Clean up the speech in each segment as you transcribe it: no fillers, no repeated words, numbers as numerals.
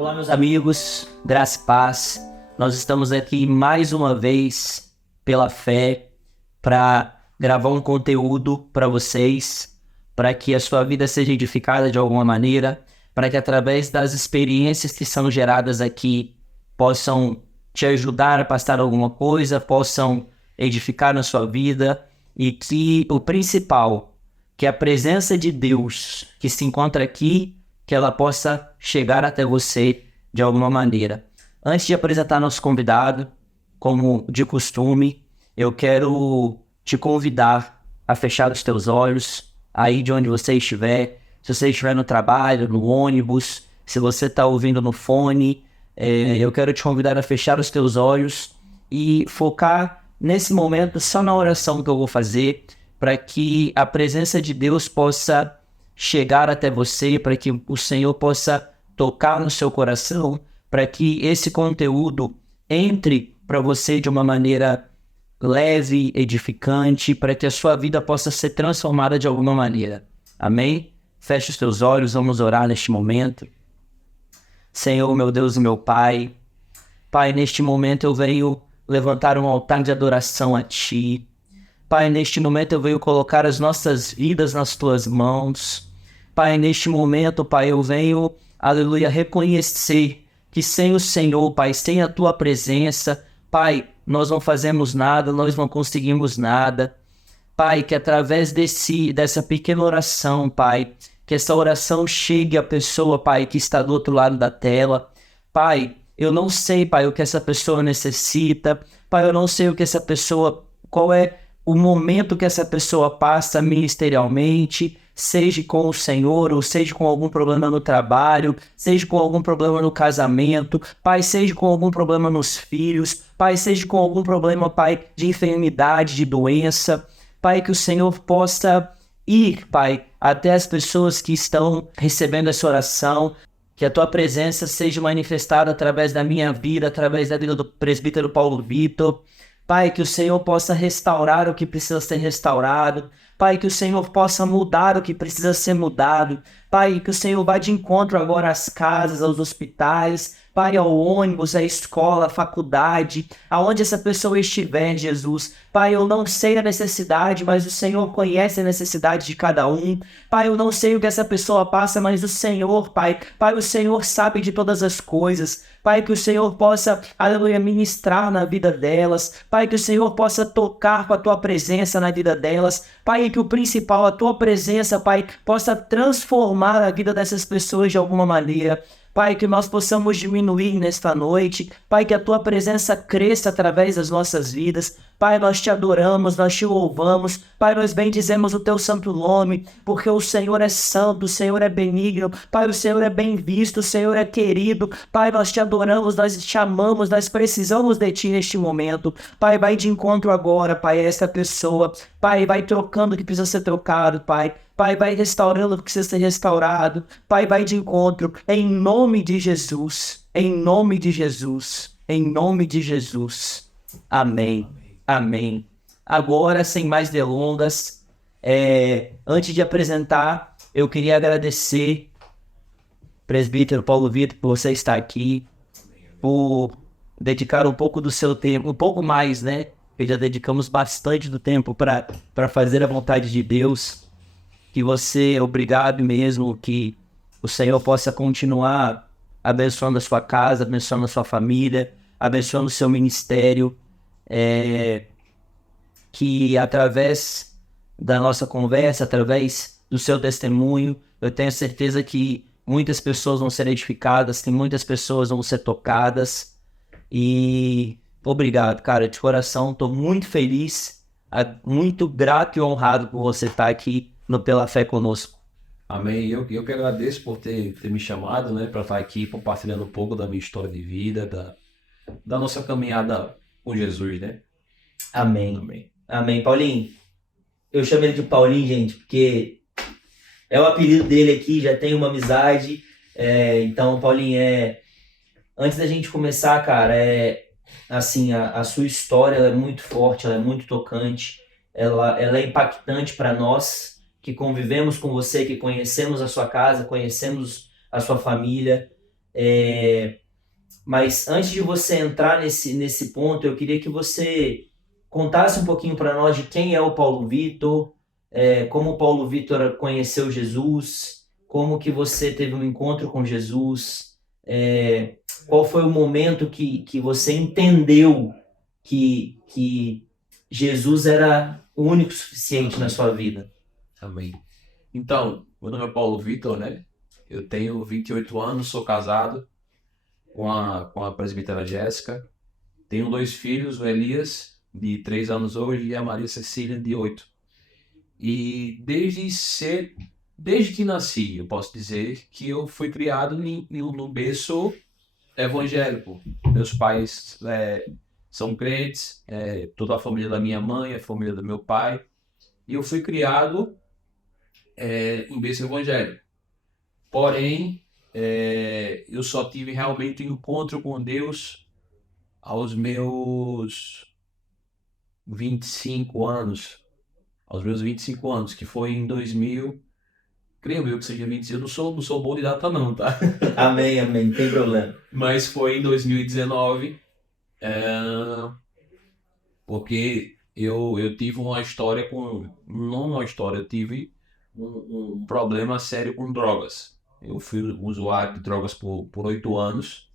Olá, meus amigos, graça e paz. Nós estamos aqui mais uma vez pela fé para gravar um conteúdo para vocês, para que a sua vida seja edificada de alguma maneira, para que através das experiências que são geradas aqui possam te ajudar a passar alguma coisa, possam edificar na sua vida e que o principal, que a presença de Deus que se encontra aqui, que ela possa chegar até você de alguma maneira. Antes de apresentar nosso convidado, como de costume, eu quero te convidar a fechar os teus olhos, aí de onde você estiver. Se você estiver no trabalho, no ônibus, se você está ouvindo no fone, eu quero te convidar a fechar os teus olhos e focar nesse momento só na oração que eu vou fazer, para que a presença de Deus possa chegar até você, para que o Senhor possa tocar no seu coração, para que esse conteúdo entre para você de uma maneira leve, edificante, para que a sua vida possa ser transformada de alguma maneira. Amém? Feche os teus olhos, vamos orar neste momento. Senhor, meu Deus e meu Pai, Pai, neste momento eu venho levantar um altar de adoração a Ti. Pai, neste momento eu venho colocar as nossas vidas nas Tuas mãos. Pai, neste momento, Pai, eu venho, aleluia, reconhecer que sem o Senhor, Pai, sem a Tua presença, Pai, nós não fazemos nada, nós não conseguimos nada. Pai, que através dessa pequena oração, Pai, que essa oração chegue à pessoa, Pai, que está do outro lado da tela. Pai, eu não sei, Pai, o que essa pessoa necessita. Pai, eu não sei o que essa pessoa, qual é o momento que essa pessoa passa ministerialmente, seja com o Senhor, ou seja com algum problema no trabalho, seja com algum problema no casamento, Pai, seja com algum problema nos filhos, Pai, seja com algum problema, Pai, de enfermidade, de doença. Pai, que o Senhor possa ir, Pai, até as pessoas que estão recebendo essa oração, que a Tua presença seja manifestada através da minha vida, através da vida do presbítero Paulo Vitor. Pai, que o Senhor possa restaurar o que precisa ser restaurado. Pai, que o Senhor possa mudar o que precisa ser mudado. Pai, que o Senhor vá de encontro agora às casas, aos hospitais, Pai, ao ônibus, à escola, à faculdade, aonde essa pessoa estiver, Jesus. Pai, eu não sei a necessidade, mas o Senhor conhece a necessidade de cada um. Pai, eu não sei o que essa pessoa passa, mas o Senhor, Pai, o Senhor sabe de todas as coisas. Pai, que o Senhor possa, aleluia, ministrar na vida delas. Pai, que o Senhor possa tocar com a Tua presença na vida delas. Pai, que o principal, a Tua presença, Pai, possa transformar a vida dessas pessoas de alguma maneira. Pai, que nós possamos diminuir nesta noite. Pai, que a Tua presença cresça através das nossas vidas. Pai, nós Te adoramos, nós Te louvamos. Pai, nós bendizemos o Teu santo nome, porque o Senhor é santo, o Senhor é benigno. Pai, o Senhor é bem visto, o Senhor é querido. Pai, nós Te adoramos, nós Te amamos, nós precisamos de Ti neste momento. Pai, vai de encontro agora, Pai, a essa pessoa. Pai, vai trocando o que precisa ser trocado, Pai. Pai, vai restaurando o que precisa ser restaurado. Pai, vai de encontro. Em nome de Jesus. Em nome de Jesus. Em nome de Jesus. Amém. Amém. Agora, sem mais delongas, antes de apresentar, eu queria agradecer, presbítero Paulo Vitor, por você estar aqui, por dedicar um pouco do seu tempo, um pouco mais, né? Porque já dedicamos bastante do tempo para fazer a vontade de Deus. Que você, obrigado mesmo, que o Senhor possa continuar abençoando a sua casa, abençoando a sua família, abençoando o seu ministério, que através da nossa conversa, através do seu testemunho, eu tenho certeza que muitas pessoas vão ser edificadas, que muitas pessoas vão ser tocadas, e obrigado, cara, de coração, estou muito feliz, muito grato e honrado por você estar aqui no Pela Fé conosco. Amém. Eu que agradeço por ter me chamado, né, para estar aqui compartilhando um pouco da minha história de vida, da nossa caminhada com Jesus, né? Amém. Amém. Amém. Paulinho, eu chamo ele de Paulinho, gente, porque é o apelido dele aqui, já tem uma amizade. Então, Paulinho, antes da gente começar, cara, assim, a sua história ela é muito forte, ela é muito tocante, ela é impactante para nós que convivemos com você, que conhecemos a sua casa, conhecemos a sua família. Mas antes de você entrar nesse ponto, eu queria que você contasse um pouquinho para nós de quem é o Paulo Vitor, como o Paulo Vitor conheceu Jesus, como que você teve um encontro com Jesus, qual foi o momento que você entendeu que Jesus era o único suficiente na sua vida. Amém. Então, meu nome é Paulo Vitor, né? Eu tenho 28 anos, sou casado com a presbítera Jéssica. Tenho 2 filhos, o Elias, de 3 anos hoje, e a Maria Cecília, de 8. E desde que nasci, eu posso dizer que eu fui criado no berço evangélico. Meus pais são crentes, toda a família da minha mãe, a família do meu pai. E eu fui criado em berço evangélico. Porém, eu só tive realmente um encontro com Deus aos meus 25 anos. Aos meus 25 anos, que foi em 2000. Creio eu que seja 25. Eu não sou bom de data não, tá? Amém, amém, não tem problema. Mas foi em 2019, porque eu tive uma história não uma história, eu tive um problema sério com drogas. Eu fui usuário de drogas por 8 anos.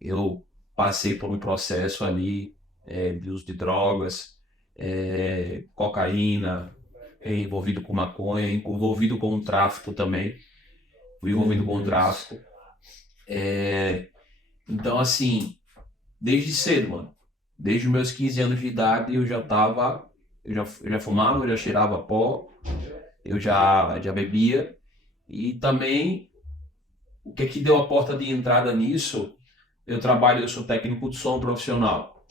Eu passei por um processo ali de uso de drogas, cocaína, envolvido com maconha, envolvido com o tráfico também. Fui envolvido com o tráfico. Então, assim, desde cedo, mano. Desde os meus 15 anos de idade eu já tava. Eu já fumava, eu já cheirava pó, eu já bebia. E também, o que é que deu a porta de entrada nisso? Eu sou técnico de som profissional.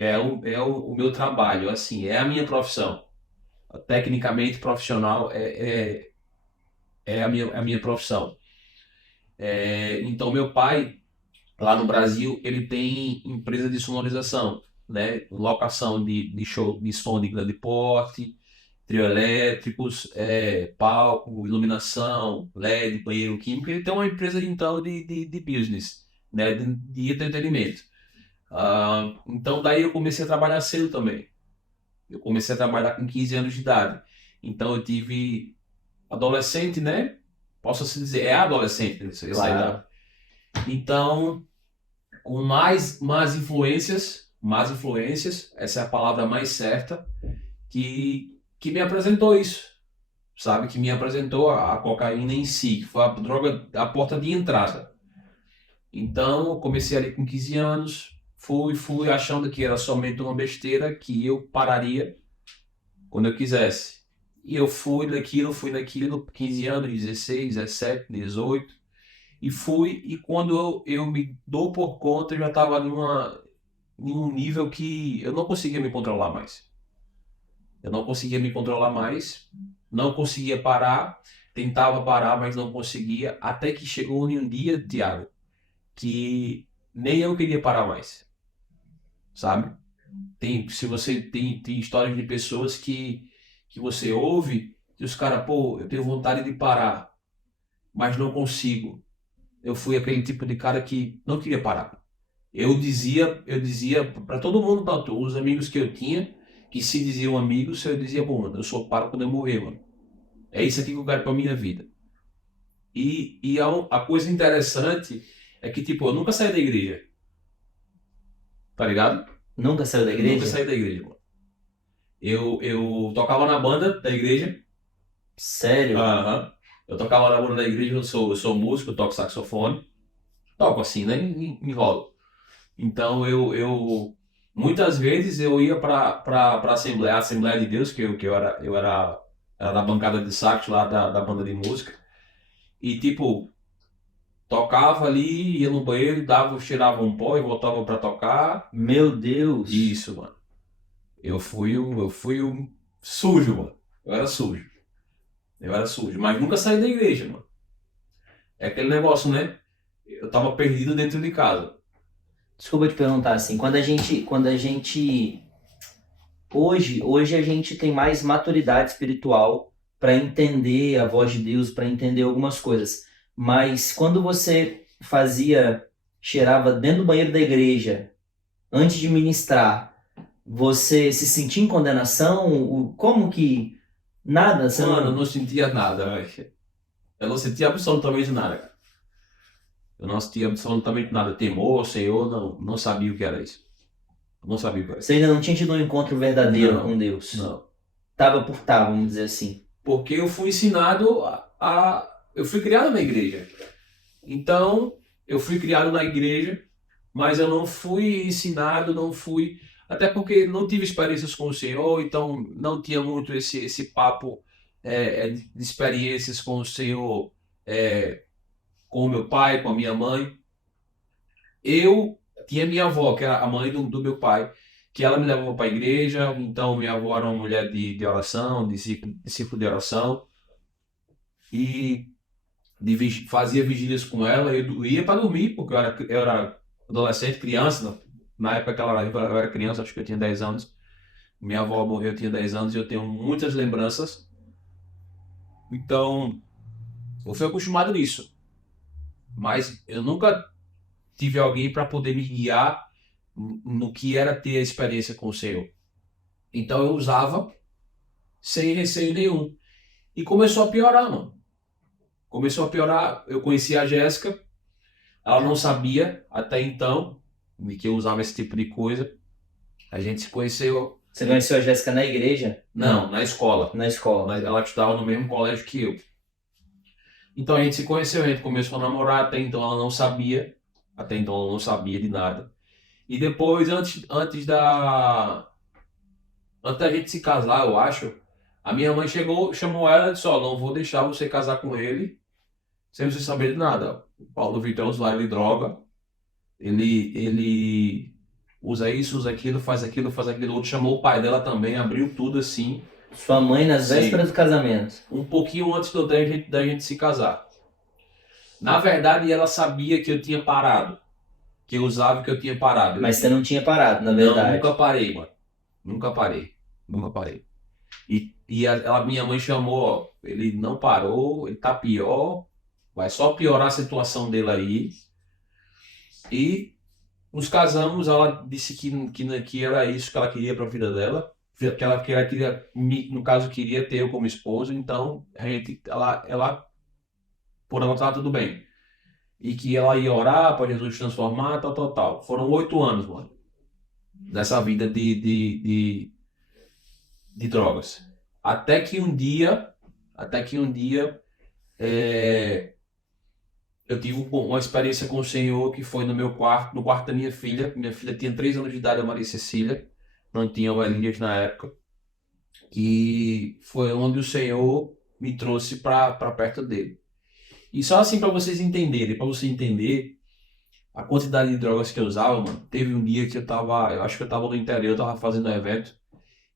É o meu trabalho, assim, é a minha profissão. Tecnicamente profissional é a minha profissão. Então, meu pai, lá no Brasil, ele tem empresa de sonorização, né? Locação de show de som de grande porte, trio elétricos, palco, iluminação, LED, banheiro químico. Ele tem uma empresa então de business, né? De entretenimento. Então daí eu comecei a trabalhar cedo também. Eu comecei a trabalhar com 15 anos de idade. Então eu tive adolescente, né? Posso assim dizer, é adolescente, essa idade. Então, com más influências, essa é a palavra mais certa, que me apresentou isso, sabe? Que me apresentou a cocaína em si, que foi a droga, a porta de entrada. Então, eu comecei ali com 15 anos, fui achando que era somente uma besteira, que eu pararia quando eu quisesse. E eu fui naquilo, 15 anos, 16, 17, 18, e fui, e quando eu me dou por conta, eu já estava em um nível que eu não conseguia me controlar mais. Eu não conseguia me controlar mais, não conseguia parar, tentava parar, mas não conseguia, até que chegou um dia, Thiago, que nem eu queria parar mais, sabe? Se você tem histórias de pessoas que você ouve, e os caras, pô, eu tenho vontade de parar, mas não consigo. Eu fui aquele tipo de cara que não queria parar. Eu dizia para todo mundo, tanto os amigos que eu tinha, que se diziam amigos, eu dizia, pô, mano, eu só paro quando eu morrer, mano. É isso aqui que eu quero pra minha vida. E a coisa interessante é que, tipo, eu nunca saí da igreja, tá ligado? Nunca saiu da Eu nunca igreja? saí da igreja, mano. Eu tocava na banda da igreja. Sério? Aham. Eu tocava na banda da igreja, eu sou músico, eu toco saxofone. Toco assim, né? Enrolo. Então muitas vezes eu ia pra Assembleia, a Assembleia de Deus, eu era da bancada de sax lá da banda de música. E tipo, tocava ali, ia no banheiro, cheirava um pó e voltava pra tocar. Meu Deus! Isso, mano. Eu fui um sujo, mano. Eu era sujo. Eu era sujo. Mas nunca saí da igreja, mano. É aquele negócio, né? Eu tava perdido dentro de casa. Desculpa te perguntar assim, hoje a gente tem mais maturidade espiritual para entender a voz de Deus, para entender algumas coisas. Mas quando você cheirava dentro do banheiro da igreja, antes de ministrar, você se sentia em condenação? Como que nada? Você Mano, eu não... não sentia nada, velho. Eu não sentia absolutamente nada, cara. Eu não sentia absolutamente nada. Temor, Senhor, não sabia o que era isso. Eu não sabia o que era Você isso. ainda não tinha tido um encontro verdadeiro com Não, Deus? não. Tava por tá, vamos dizer assim. Porque eu fui ensinado eu fui criado na igreja. Então, eu fui criado na igreja, mas eu não fui ensinado, não fui. Até porque não tive experiências com o Senhor, então não tinha muito esse papo de experiências com o Senhor, com o meu pai, com a minha mãe. Eu tinha minha avó, que era a mãe do meu pai, que ela me levou para a igreja, então minha avó era uma mulher de oração, discípulo de oração, e fazia vigílias com ela, eu ia para dormir, porque eu era adolescente, criança, na época que eu era criança, acho que eu tinha 10 anos, minha avó morreu, eu tinha 10 anos, e eu tenho muitas lembranças, então eu fui acostumado nisso, mas eu nunca tive alguém para poder me guiar no que era ter a experiência com o Senhor. Então eu usava sem receio nenhum. E começou a piorar, mano. Começou a piorar. Eu conheci a Jéssica, ela não sabia até então de que eu usava esse tipo de coisa. A gente se conheceu. Você conheceu a Jéssica na igreja? Não, na escola. Na escola. Mas ela estudava no mesmo colégio que eu. Então a gente se conheceu, a gente começou a namorar, até então ela não sabia. Até então ela não sabia de nada. E depois, antes da gente se casar, eu acho, a minha mãe chegou, chamou ela e disse, ó, não vou deixar você casar com ele sem você saber de nada. O Paulo Vitor é usuário de droga, ele usa isso, usa aquilo, faz aquilo outro. Chamou o pai dela também, abriu tudo assim. Sua mãe nas Sim. vésperas do casamento. Um pouquinho antes da gente se casar. Na verdade, ela sabia que eu tinha parado, que eu usava e que eu tinha parado. Mas você não tinha parado, na Não, verdade. nunca parei, mano. Nunca parei. Nunca parei. Minha mãe chamou, ó, ele não parou, ele tá pior, vai só piorar a situação dele aí. E nos casamos, ela disse que era isso que ela queria para a vida dela, que ela queria, no caso, queria ter eu como esposo, então por ela tá tudo bem. E que ela ia orar para Jesus transformar, tal, tal, tal. Foram 8 anos, mano, dessa vida de drogas. Até que um dia eu tive uma experiência com o Senhor que foi no meu quarto, no quarto da minha filha. Minha filha tinha 3 anos de idade, a Maria Cecília, não tinha o Elias na época. E foi onde o Senhor me trouxe para perto dele. E só assim para vocês entenderem, para você entender a quantidade de drogas que eu usava, mano. Teve um dia que eu acho que eu tava no interior, eu tava fazendo um evento.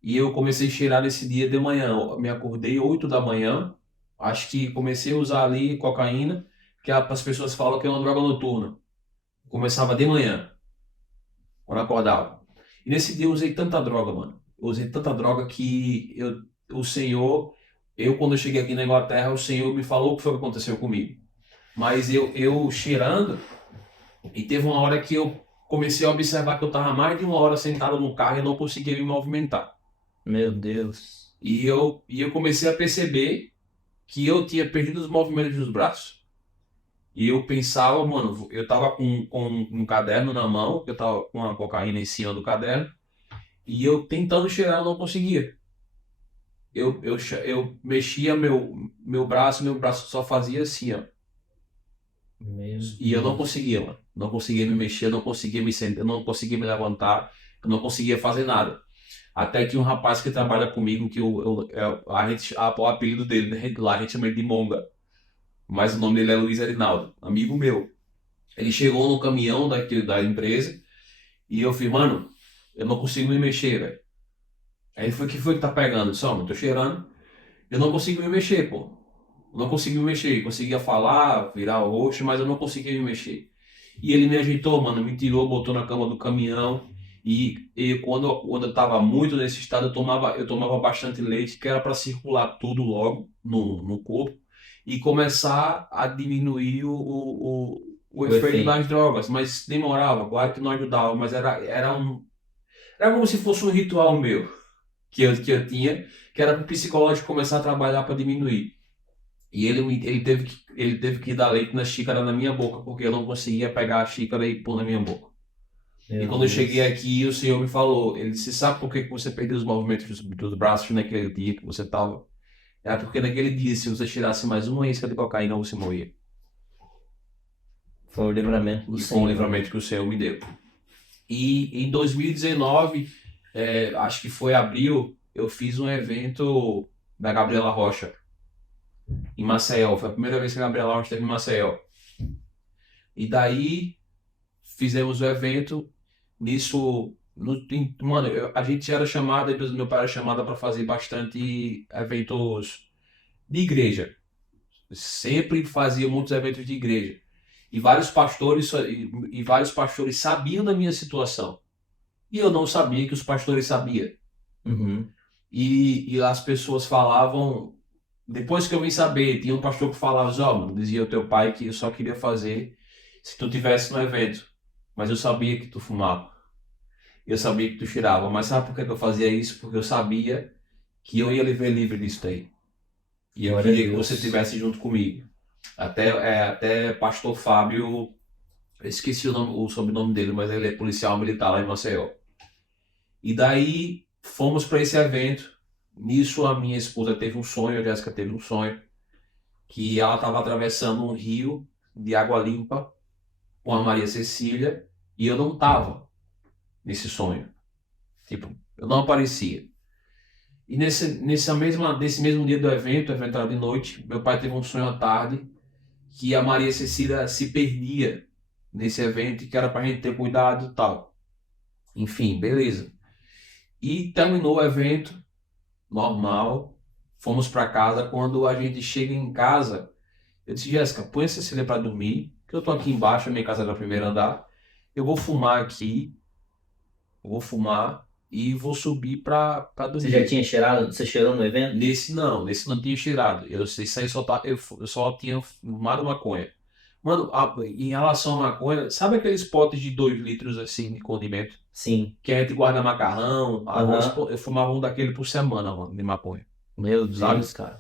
E eu comecei a cheirar nesse dia de manhã. Eu me acordei 8 da manhã. Acho que comecei a usar ali cocaína, que as pessoas falam que é uma droga noturna. Começava de manhã, quando eu acordava. E nesse dia eu usei tanta droga, mano. Eu usei tanta droga que o Senhor, quando eu cheguei aqui na Inglaterra, o Senhor me falou o que foi que aconteceu comigo. Mas eu cheirando, e teve uma hora que eu comecei a observar que eu estava mais de uma hora sentado no carro e eu não conseguia me movimentar. Meu Deus. E eu comecei a perceber que eu tinha perdido os movimentos dos braços. E eu pensava, mano, eu tava com um caderno na mão, eu tava com a cocaína em cima do caderno, e eu tentando cheirar, eu não conseguia. Eu mexia meu braço só fazia assim, ó. E eu não conseguia, mano. Não conseguia me mexer, não conseguia me sentar, não conseguia me levantar, eu não conseguia fazer nada. Até que um rapaz que trabalha comigo, que o apelido dele, né, lá a gente chama ele de Monga, mas o nome dele é Luiz Arinaldo, amigo meu. Ele chegou no caminhão da empresa e eu falei, mano, eu não consigo me mexer, velho. Aí ele falou, o que foi que tá pegando? Só, mano, tô cheirando. Eu não consigo me mexer, pô. Eu não consigo me mexer. Conseguia falar, virar o rosto, mas eu não conseguia me mexer. E ele me ajeitou, mano, me tirou, botou na cama do caminhão. E quando eu tava muito nesse estado, eu tomava bastante leite, que era para circular tudo logo no corpo e começar a diminuir o O efeito efeito. das drogas, mas demorava, claro que não ajudava, mas era como se fosse um ritual meu que eu tinha, que era para o psicológico começar a trabalhar para diminuir. E ele teve que dar leite na xícara na minha boca, porque eu não conseguia pegar a xícara e pôr na minha boca. E Meu quando eu cheguei Deus. aqui, o senhor me falou, ele disse, sabe por que que você perdeu os movimentos dos braços naquele dia que você estava? É porque naquele dia, se você tirasse mais uma isca de cocaína, você morria. Foi o livramento do E foi um Senhor. livramento que o Senhor me deu. E em 2019, acho que foi abril, eu fiz um evento da Gabriela Rocha, em Maceió. Foi a primeira vez que a Gabriela Rocha esteve em Maceió. E daí fizemos o evento. Nisso, mano, a gente era chamada, meu pai era chamada para fazer bastante eventos de igreja. Sempre fazia muitos eventos de igreja. E vários pastores sabiam da minha situação. E eu não sabia que os pastores sabiam. Uhum. E as pessoas falavam, depois que eu vim saber, tinha um pastor que falava, ó, mano, dizia o teu pai que eu só queria fazer se tu tivesse no evento. Mas eu sabia que tu fumava. Eu sabia que tu cheirava. Mas sabe por que que eu fazia isso? Porque eu sabia que eu ia lhe ver livre disso daí. E eu Glória a queria que Deus. você estivesse junto comigo. Até pastor Fábio, eu esqueci o sobrenome dele, mas ele é policial militar lá em Maceió. E daí fomos para esse evento. Nisso a minha esposa teve um sonho, a Jéssica teve um sonho, que ela estava atravessando um rio de água limpa com a Maria Cecília e eu não estava nesse sonho. Tipo, eu não aparecia. E nesse mesmo dia do evento era de noite, meu pai teve um sonho à tarde que a Maria Cecília se perdia nesse evento e que era pra gente ter cuidado e tal. Enfim, beleza. E terminou o evento, normal, fomos pra casa. Quando a gente chega em casa, eu disse, Jéssica, põe a Cecília pra dormir, que eu tô aqui embaixo, a minha casa é no primeiro andar, eu vou fumar aqui, vou fumar e vou subir pra Você já dormir. tinha cheirado? Você cheirou no evento? Nesse não tinha cheirado. Isso aí eu só tinha fumado maconha. Mano, em relação à maconha, sabe aqueles potes de 2 litros assim de condimento? Sim. Que a gente guarda macarrão, arroz, Aham. eu fumava um daquele por semana, mano, de maconha. Meu Sabe? Deus, cara.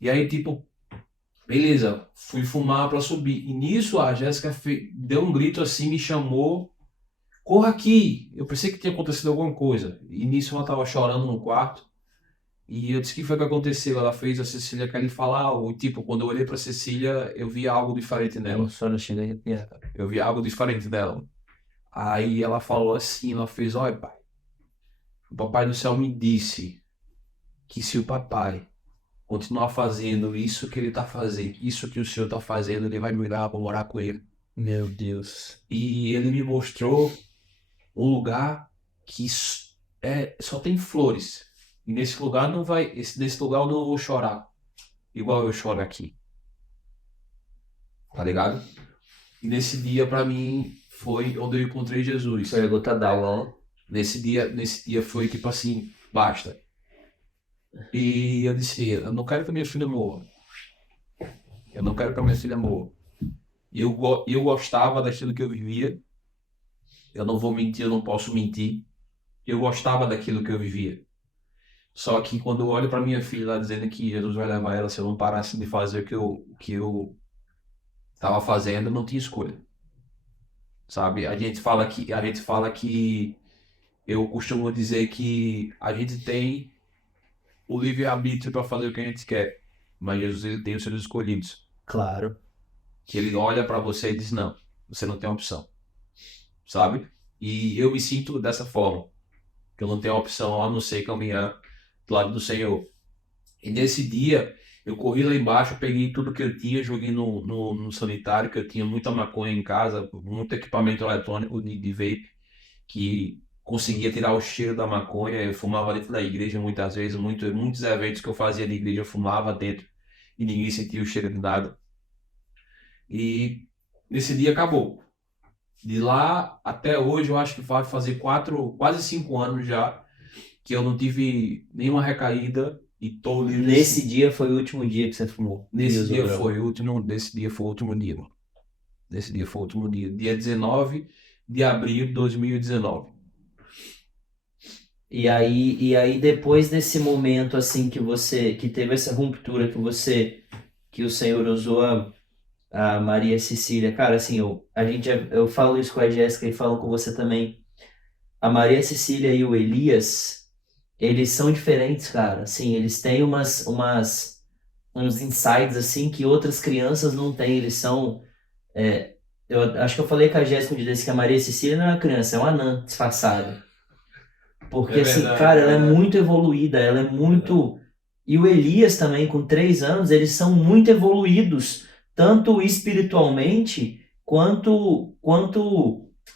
E aí, tipo, beleza, fui fumar pra subir. E nisso a Jéssica deu um grito assim, me chamou, corra aqui. Eu pensei que tinha acontecido alguma coisa. E nisso ela tava chorando no quarto. E eu disse, o que foi que aconteceu? Ela fez a Cecília querer falar algo. E, tipo, quando eu olhei pra Cecília, eu vi algo diferente nela. Só não chega a arrepiar, cara. Eu vi algo diferente dela. Aí ela falou assim, ela fez, olha pai, o papai do céu me disse que se o papai continuar fazendo isso que ele tá fazendo, isso que o senhor tá fazendo, ele vai me dar pra morar com ele. Meu Deus. E ele me mostrou um lugar que só tem flores. E nesse lugar nesse lugar eu não vou chorar, igual eu choro aqui. Tá ligado? E nesse dia, pra mim, foi onde eu encontrei Jesus. Foi a gota d'água, ó. Nesse dia foi tipo assim, basta. E eu disse, eu não quero que minha filha morra. Eu não quero que a minha filha morra. Eu gostava daquilo que eu vivia. Eu não vou mentir, eu não posso mentir. Eu gostava daquilo que eu vivia. Só que quando eu olho pra minha filha lá dizendo que Jesus vai levar ela, se eu não parasse de fazer o que eu tava fazendo, eu não tinha escolha. Sabe? A gente fala que eu costumo dizer que a gente tem o livre-arbítrio para fazer o que a gente quer, mas Jesus ele tem os seus escolhidos. Claro. Que ele olha para você e diz: não, você não tem opção, sabe? E eu me sinto dessa forma, que eu não tenho opção a não ser caminhar do lado do Senhor. E nesse dia, eu corri lá embaixo, peguei tudo que eu tinha, joguei no sanitário, que eu tinha muita maconha em casa, muito equipamento eletrônico de vape, que conseguia tirar o cheiro da maconha. Eu fumava dentro da igreja muitas vezes, muitos eventos que eu fazia de igreja, eu fumava dentro e ninguém sentia o cheiro de nada. E nesse dia acabou. De lá até hoje, eu acho que vai fazer quase 5 anos já, que eu não tive nenhuma recaída e tô livre. Nesse dia foi o último dia que você fumou. Nesse E usou dia droga. foi o último dia, mano. Nesse dia foi o último dia 19 de abril de 2019. E aí depois desse momento assim que teve essa ruptura que o Senhor usou a Maria Cecília, cara, assim, eu falo isso com a Jéssica e falo com você também. A Maria Cecília e o Elias, eles são diferentes, cara. Assim, eles têm uns insights assim que outras crianças não têm. Eles são eu acho que eu falei com a Jéssica um dia desse que a Maria Cecília não é uma criança, é uma anã disfarçada. Porque, É assim, verdade, cara, é ela é verdade. muito evoluída, ela é Verdade. muito. E o Elias também, com 3 anos, eles são muito evoluídos, tanto espiritualmente quanto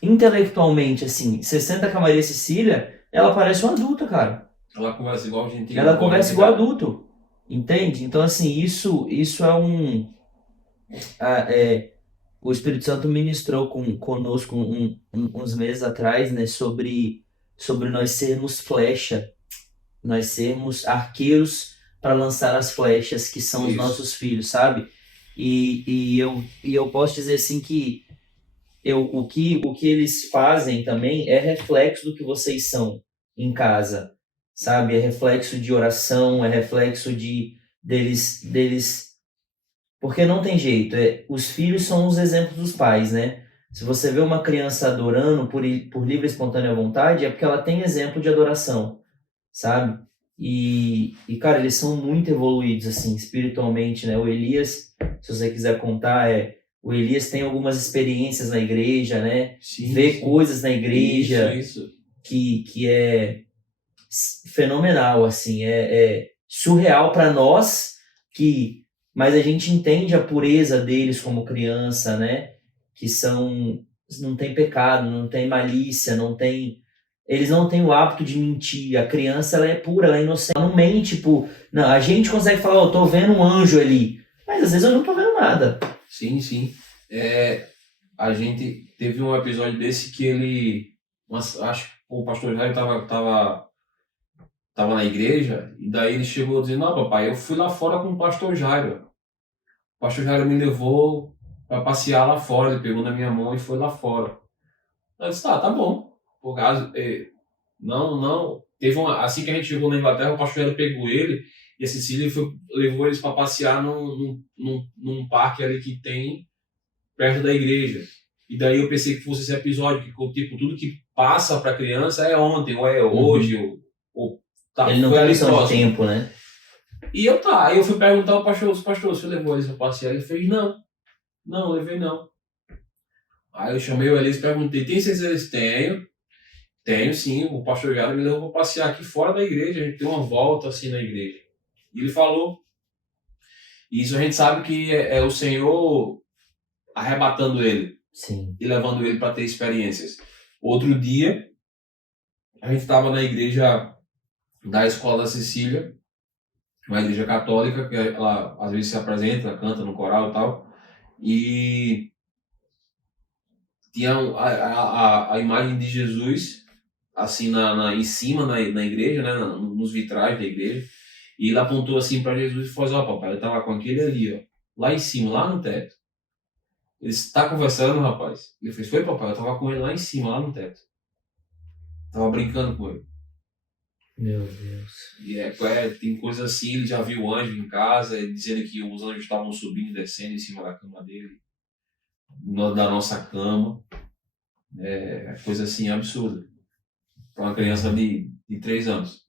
intelectualmente, assim. Você senta com a Maria Cecília, ela parece uma adulta, cara. Ela conversa Ela igual a conversa gente igual dá. adulto, entende? Então, assim, isso é um. O Espírito Santo ministrou conosco uns meses atrás, né, sobre nós sermos flecha, nós sermos arqueiros para lançar as flechas que são os Isso. nossos filhos, sabe? E eu posso dizer assim que o que eles fazem também é reflexo do que vocês são em casa, sabe? É reflexo de oração, é reflexo deles porque não tem jeito, os filhos são os exemplos dos pais, né? Se você vê uma criança adorando por livre e espontânea vontade, é porque ela tem exemplo de adoração, sabe? Cara, eles são muito evoluídos, assim, espiritualmente, né? O Elias, se você quiser contar, o Elias tem algumas experiências na igreja, né? Sim, Vê sim. coisas na Isso, igreja isso. que é fenomenal, assim, é surreal para nós mas a gente entende a pureza deles como criança, né? Que não tem pecado, não tem malícia, eles não têm o hábito de mentir. A criança ela é pura, ela é inocente, ela não mente, tipo, não, a gente consegue falar, eu tô vendo um anjo ali, mas às vezes eu não tô vendo nada. Sim, sim. A gente teve um episódio desse que acho que o pastor Jair tava na igreja, e daí ele chegou dizendo, não, papai, eu fui lá fora com o pastor Jairo. O pastor Jairo me levou para passear lá fora, ele pegou na minha mão e foi lá fora. Eu disse, tá bom. Por causa, não, não. Assim que a gente chegou na Inglaterra, o pastor Jairo pegou ele e a Cecília levou eles para passear num parque ali que tem perto da igreja. E daí eu pensei que fosse esse episódio, que tipo, tudo que passa para criança é ontem, ou é hoje, ou Ele não foi tem ali noção de próximo. tempo, né? Aí eu fui perguntar ao pastor, você levou eles para passear? Ele fez, não, levei não. Aí eu chamei o Elias e perguntei, tem certeza que eles tenho? Tenho sim, o pastor Jairo me levou para passear aqui fora da igreja, a gente deu uma volta assim na igreja. E ele falou, e isso a gente sabe que é o Senhor arrebatando ele Sim. e levando ele para ter experiências. Outro dia, a gente estava na igreja da Escola da Cecília, uma igreja católica, que ela às vezes se apresenta, canta no coral e tal, e tinha a imagem de Jesus assim em cima na igreja, né, nos vitrais da igreja, e ele apontou assim para Jesus e falou assim, ó papai, ele tava com aquele ali, ó, lá em cima, lá no teto. Ele está conversando, rapaz. Ele fez, foi papai, eu tava com ele lá em cima, lá no teto. Tava brincando com ele. Meu Deus. E tem coisa assim, ele já viu anjo em casa, dizendo que os anjos estavam subindo e descendo em cima da cama dele, da nossa cama. Coisa assim absurda. Para uma criança de 3 anos.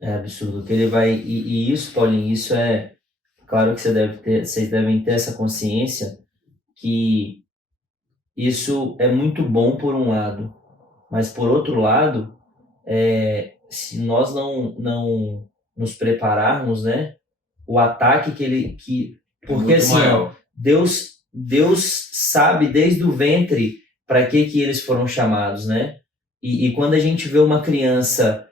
É absurdo que ele vai. E isso, Paulinho, isso é. Claro que vocês devem ter essa consciência que isso é muito bom por um lado, mas por outro lado, se nós não nos prepararmos, né? O ataque É porque muito assim, ó, maior. Deus sabe desde o ventre para que eles foram chamados, né? E quando a gente vê uma criança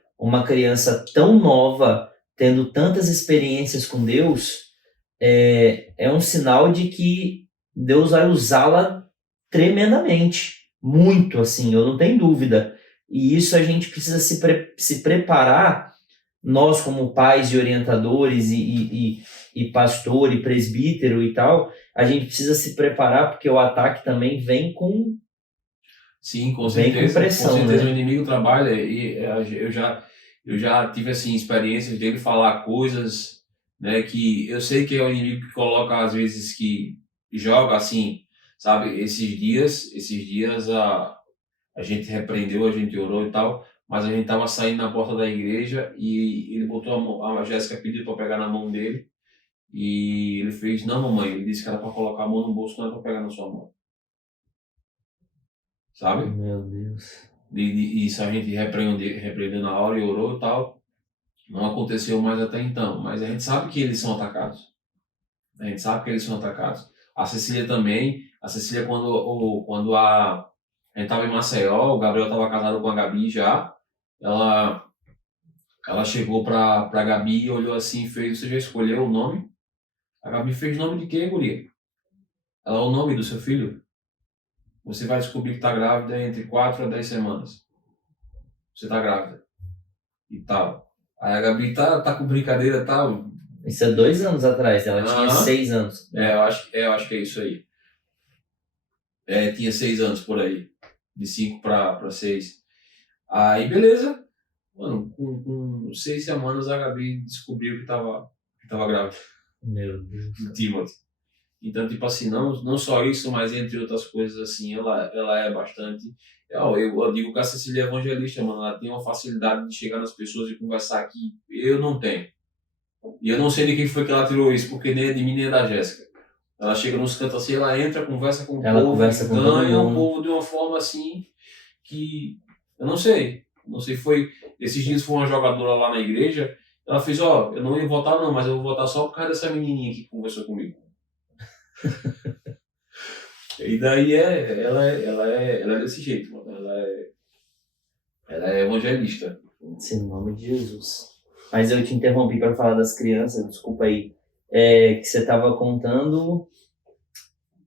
tão nova tendo tantas experiências com Deus, é um sinal de que Deus vai usá-la tremendamente, muito assim, eu não tenho dúvida. E isso a gente precisa se preparar nós como pais e orientadores e pastor e presbítero e tal, a gente precisa se preparar porque o ataque também Sim, vem com com pressão, certeza o né? inimigo trabalha e eu já tive assim experiências dele falar coisas, né, que eu sei que é o inimigo que coloca às vezes que joga assim, sabe, esses dias a gente repreendeu, a gente orou e tal, mas a gente tava saindo na porta da igreja e ele botou a Jéssica pediu para pegar na mão dele e ele fez, não, mamãe, ele disse que era para colocar a mão no bolso, não era para pegar na sua mão, sabe? Meu Deus. Isso a gente repreendeu na hora e orou e tal. Não aconteceu mais até então, mas a gente sabe que eles são atacados. A gente sabe que eles são atacados. A Cecília também. A Cecília, quando a gente estava em Maceió, o Gabriel estava casado com a Gabi já. Ela, ela chegou pra Gabi e olhou assim e fez: Você já escolheu o nome? A Gabi fez: Nome de quem, guria? Ela: O nome do seu filho? Você vai descobrir que está grávida entre 4 a 10 semanas. Você está grávida. E tal. Aí a Gabi tá com brincadeira e tal. Isso é 2 anos atrás, ela tinha Aham. 6 anos. Eu acho que é isso aí. É, tinha 6 anos por aí. De 5 pra 6. Aí, beleza. Mano, com 6 semanas a Gabi descobriu que tava grávida Meu Deus. do Timothy. Então, tipo assim, não só isso, mas entre outras coisas, assim, ela é bastante. Eu digo que a Cecília é evangelista, mano. Ela tem uma facilidade de chegar nas pessoas e conversar que eu não tenho. E eu não sei de quem foi que ela tirou isso, porque nem é de mim nem é da Jéssica. Ela chega nos cantos assim, ela entra, conversa com o Ela povo e conversa com todo ganha o mundo. povo de uma forma assim que eu não sei. Não sei, foi. Esses dias foi uma jogadora lá na igreja, ela fez, ó, eu não ia votar não, mas eu vou votar só por causa dessa menininha que conversou comigo. E daí ela é desse jeito, mano. Ela é evangelista. Em nome de Jesus. Mas eu te interrompi para falar das crianças, desculpa aí. Que você estava contando,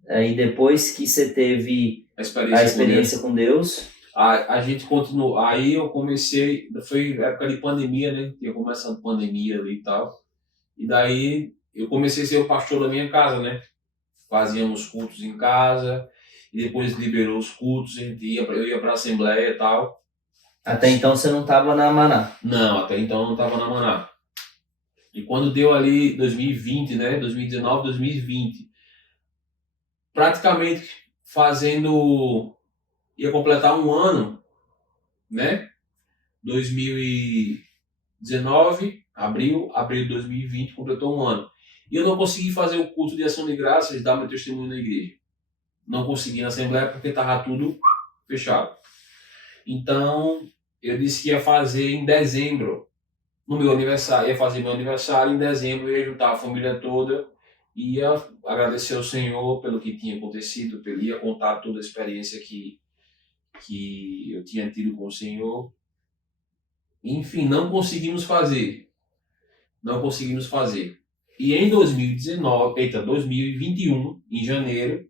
aí depois que você teve A a experiência com Deus. experiência com Deus, A gente continuou. Aí eu comecei, foi época de pandemia, né? Tinha começado pandemia ali e tal. E daí eu comecei a ser o pastor da minha casa, né? Fazíamos cultos em casa, e depois liberou os cultos, eu ia para a assembleia e tal. até então você não estava na Maná. Não, até então eu não estava na Maná. E quando deu ali 2020, né? 2019, 2020, praticamente fazendo, ia completar um ano, né? 2019, abril de 2020, completou um ano. E eu não consegui fazer o culto de ação de graças, dar meu testemunho na igreja. Não consegui na Assembleia porque estava tudo fechado. Então, eu disse que ia fazer em dezembro, no meu aniversário. Ia fazer meu aniversário em dezembro, ia juntar a família toda, ia agradecer ao Senhor pelo que tinha acontecido, ia contar toda a experiência que eu tinha tido com o Senhor. Enfim, não conseguimos fazer. Não conseguimos fazer. E em 2021, em janeiro,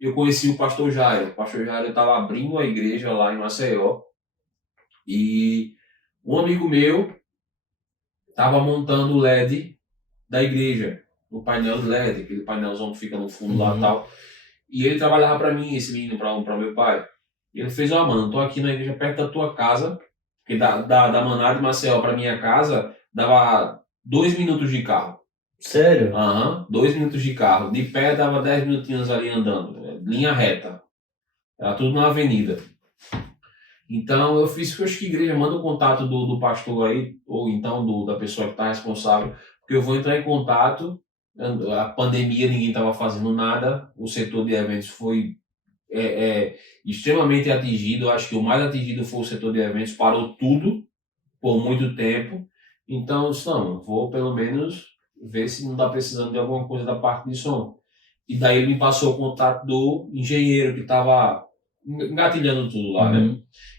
eu conheci o pastor Jairo. O pastor Jairo estava abrindo a igreja lá em Maceió. E um amigo meu estava montando o LED da igreja, o painel de LED, aquele painelzão que fica no fundo lá e tal. E ele trabalhava para mim, esse menino, para meu pai. E ele fez: Ó, mano, tô aqui na igreja perto da tua casa, porque da Maná de Maceió para minha casa dava 2 minutos de carro. Sério? Aham, 2 minutos de carro. De pé dava 10 minutinhos ali andando, linha reta. Era tudo na avenida. Então eu fiz que eu acho que a igreja manda o contato do pastor aí, ou então da pessoa que está responsável, porque eu vou entrar em contato. A pandemia ninguém estava fazendo nada, o setor de eventos foi extremamente atingido. Eu acho que o mais atingido foi o setor de eventos, parou tudo por muito tempo. Então eu disse: não, vou pelo menos ver se não está precisando de alguma coisa da parte de som. E daí ele me passou o contato do engenheiro que estava engatilhando tudo lá, né?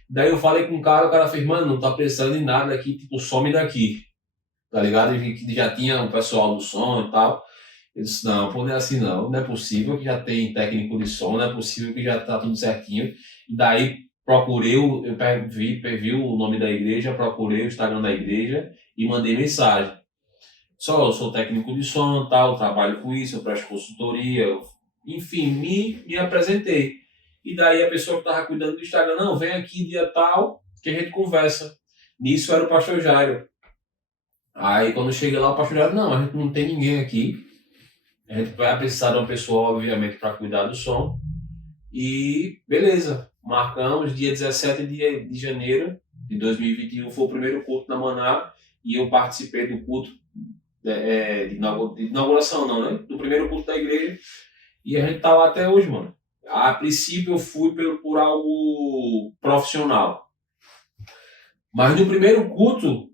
Daí eu falei com o cara fez: mano, não tá precisando de nada aqui, tipo, some daqui, tá ligado? E vi que já tinha o pessoal do som e tal. Eu disse: não, pô, não é assim não, não é possível que já tem técnico de som, não é possível que já tá tudo certinho. E daí procurei, vi o nome da igreja, procurei o Instagram da igreja e mandei mensagem. Só, eu sou técnico de som, tal, trabalho com isso, eu presto consultoria, enfim, me apresentei. E daí a pessoa que estava cuidando do Instagram, não, vem aqui dia tal, que a gente conversa. Nisso era o pastor Jairo. Aí quando eu cheguei lá, o pastor Jairo, não, a gente não tem ninguém aqui. A gente vai precisar de uma pessoa, obviamente, para cuidar do som. E beleza, marcamos dia 17 de janeiro de 2021, foi o primeiro culto na Maná, e eu participei do culto de inauguração, não, né? Do primeiro culto da igreja, e a gente tá lá até hoje, mano. A princípio eu fui por algo profissional, mas no primeiro culto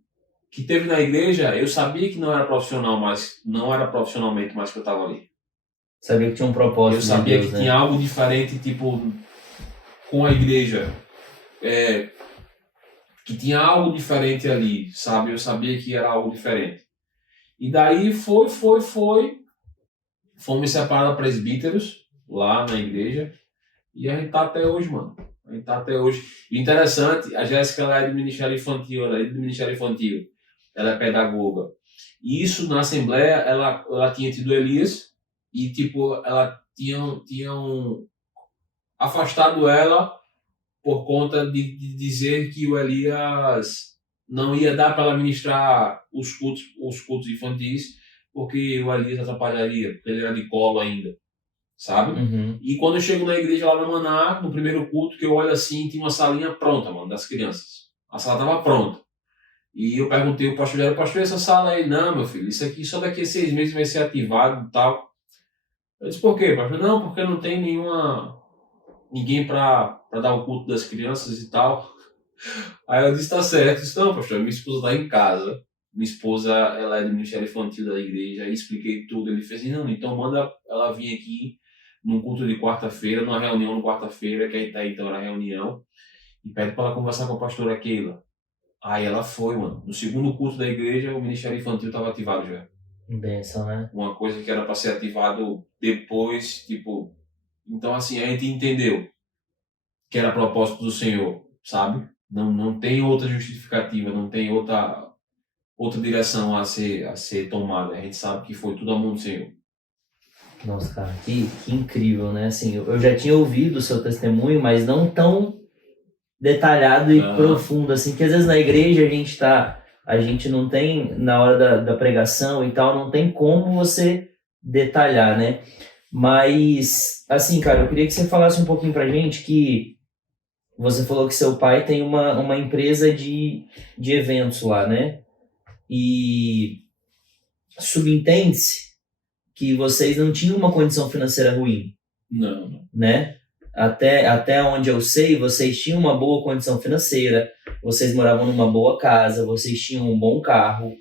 que teve na igreja, eu sabia que não era profissional, mas não era profissionalmente mais que eu tava ali. Sabia que tinha um propósito. Eu sabia de Deus, que tinha algo diferente, tipo, com a igreja. Que tinha algo diferente ali, sabe? Eu sabia que era algo diferente. E daí foi. Fomos separados presbíteros lá na igreja. E a gente tá até hoje, mano. A gente tá até hoje. E interessante, a Jéssica, ela é do Ministério Infantil, ela é do Ministério Infantil. Ela é pedagoga. E isso, na Assembleia, ela tinha tido Elias e, tipo, ela tinham afastado ela por conta de dizer que o Elias não ia dar para ela ministrar os cultos infantis, porque o Elias atrapalharia, porque ele era de colo ainda, sabe? Uhum. E quando eu chego na igreja lá na Maná, no primeiro culto, que eu olho assim, tinha uma salinha pronta, mano, das crianças. A sala estava pronta. E eu perguntei ao pastor, pastor, essa sala aí? Não, meu filho, isso aqui só daqui a 6 meses vai ser ativado e tal. Eu disse, por quê, pastor? Não, porque não tem ninguém para dar o culto das crianças e tal. Aí eu disse, tá certo. Eu disse, não, pastor, minha esposa tá em casa. Minha esposa, ela é do Ministério Infantil da igreja. Aí expliquei tudo. Ele fez assim, não, então manda ela vir aqui num culto de quarta-feira, numa reunião na quarta-feira, que aí tá então na reunião, e pede para ela conversar com a pastora Keila. Aí ela foi, mano. No segundo culto da igreja, o Ministério Infantil estava ativado já. Benção, né? Uma coisa que era para ser ativado depois, tipo... Então, assim, a gente entendeu que era propósito do Senhor, sabe? Não tem outra justificativa, não tem outra direção a ser tomada. A gente sabe que foi tudo a mão do Senhor. Nossa, cara, que incrível, né? Assim, eu já tinha ouvido o seu testemunho, mas não tão detalhado e profundo, assim, que às vezes na igreja a gente não tem, na hora da pregação e tal, não tem como você detalhar, né? Mas, assim, cara, eu queria que você falasse um pouquinho pra gente que você falou que seu pai tem uma empresa de eventos lá, né? E subentende-se que vocês não tinham uma condição financeira ruim. Não. Né? Até onde eu sei, vocês tinham uma boa condição financeira, vocês moravam numa boa casa, vocês tinham um bom carro,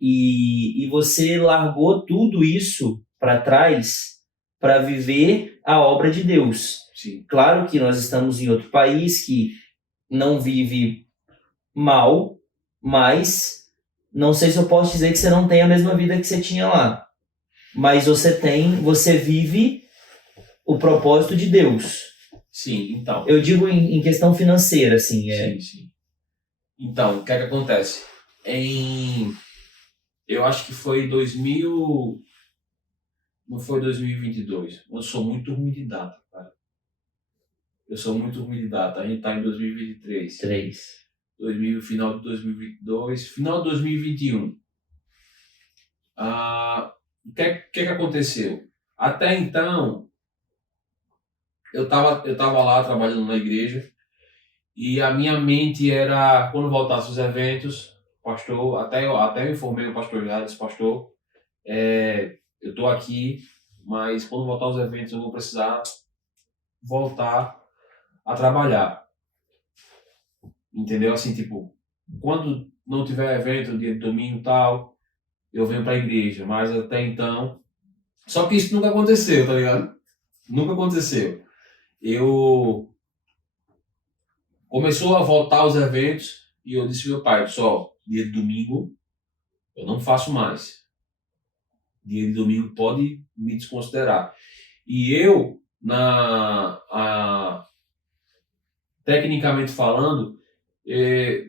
e você largou tudo isso para trás para viver a obra de Deus. Sim. Claro que nós estamos em outro país que não vive mal, mas não sei se eu posso dizer que você não tem a mesma vida que você tinha lá. Mas você vive o propósito de Deus. Sim, então. Eu digo em questão financeira, assim. Sim. Então, o que é que acontece? Eu acho que foi 2000... Não foi 2022. Eu sou muito ruim de data, cara. Eu sou muito ruim de data. A gente tá em 2023. Final de 2022, final de 2021. O que aconteceu? Até então, eu tava lá trabalhando na igreja e a minha mente era, quando voltasse os eventos, pastor, até eu informei o pastor já, disse, pastor, eu tô aqui, mas quando voltar os eventos eu vou precisar voltar a trabalhar. Entendeu? Assim, tipo, quando não tiver evento, dia de domingo e tal, eu venho pra igreja, mas até então... Só que isso nunca aconteceu, tá ligado? Nunca aconteceu. Começou a voltar os eventos e eu disse ao meu pai, só, dia de domingo eu não faço mais. Dia de domingo pode me desconsiderar. E eu, tecnicamente falando,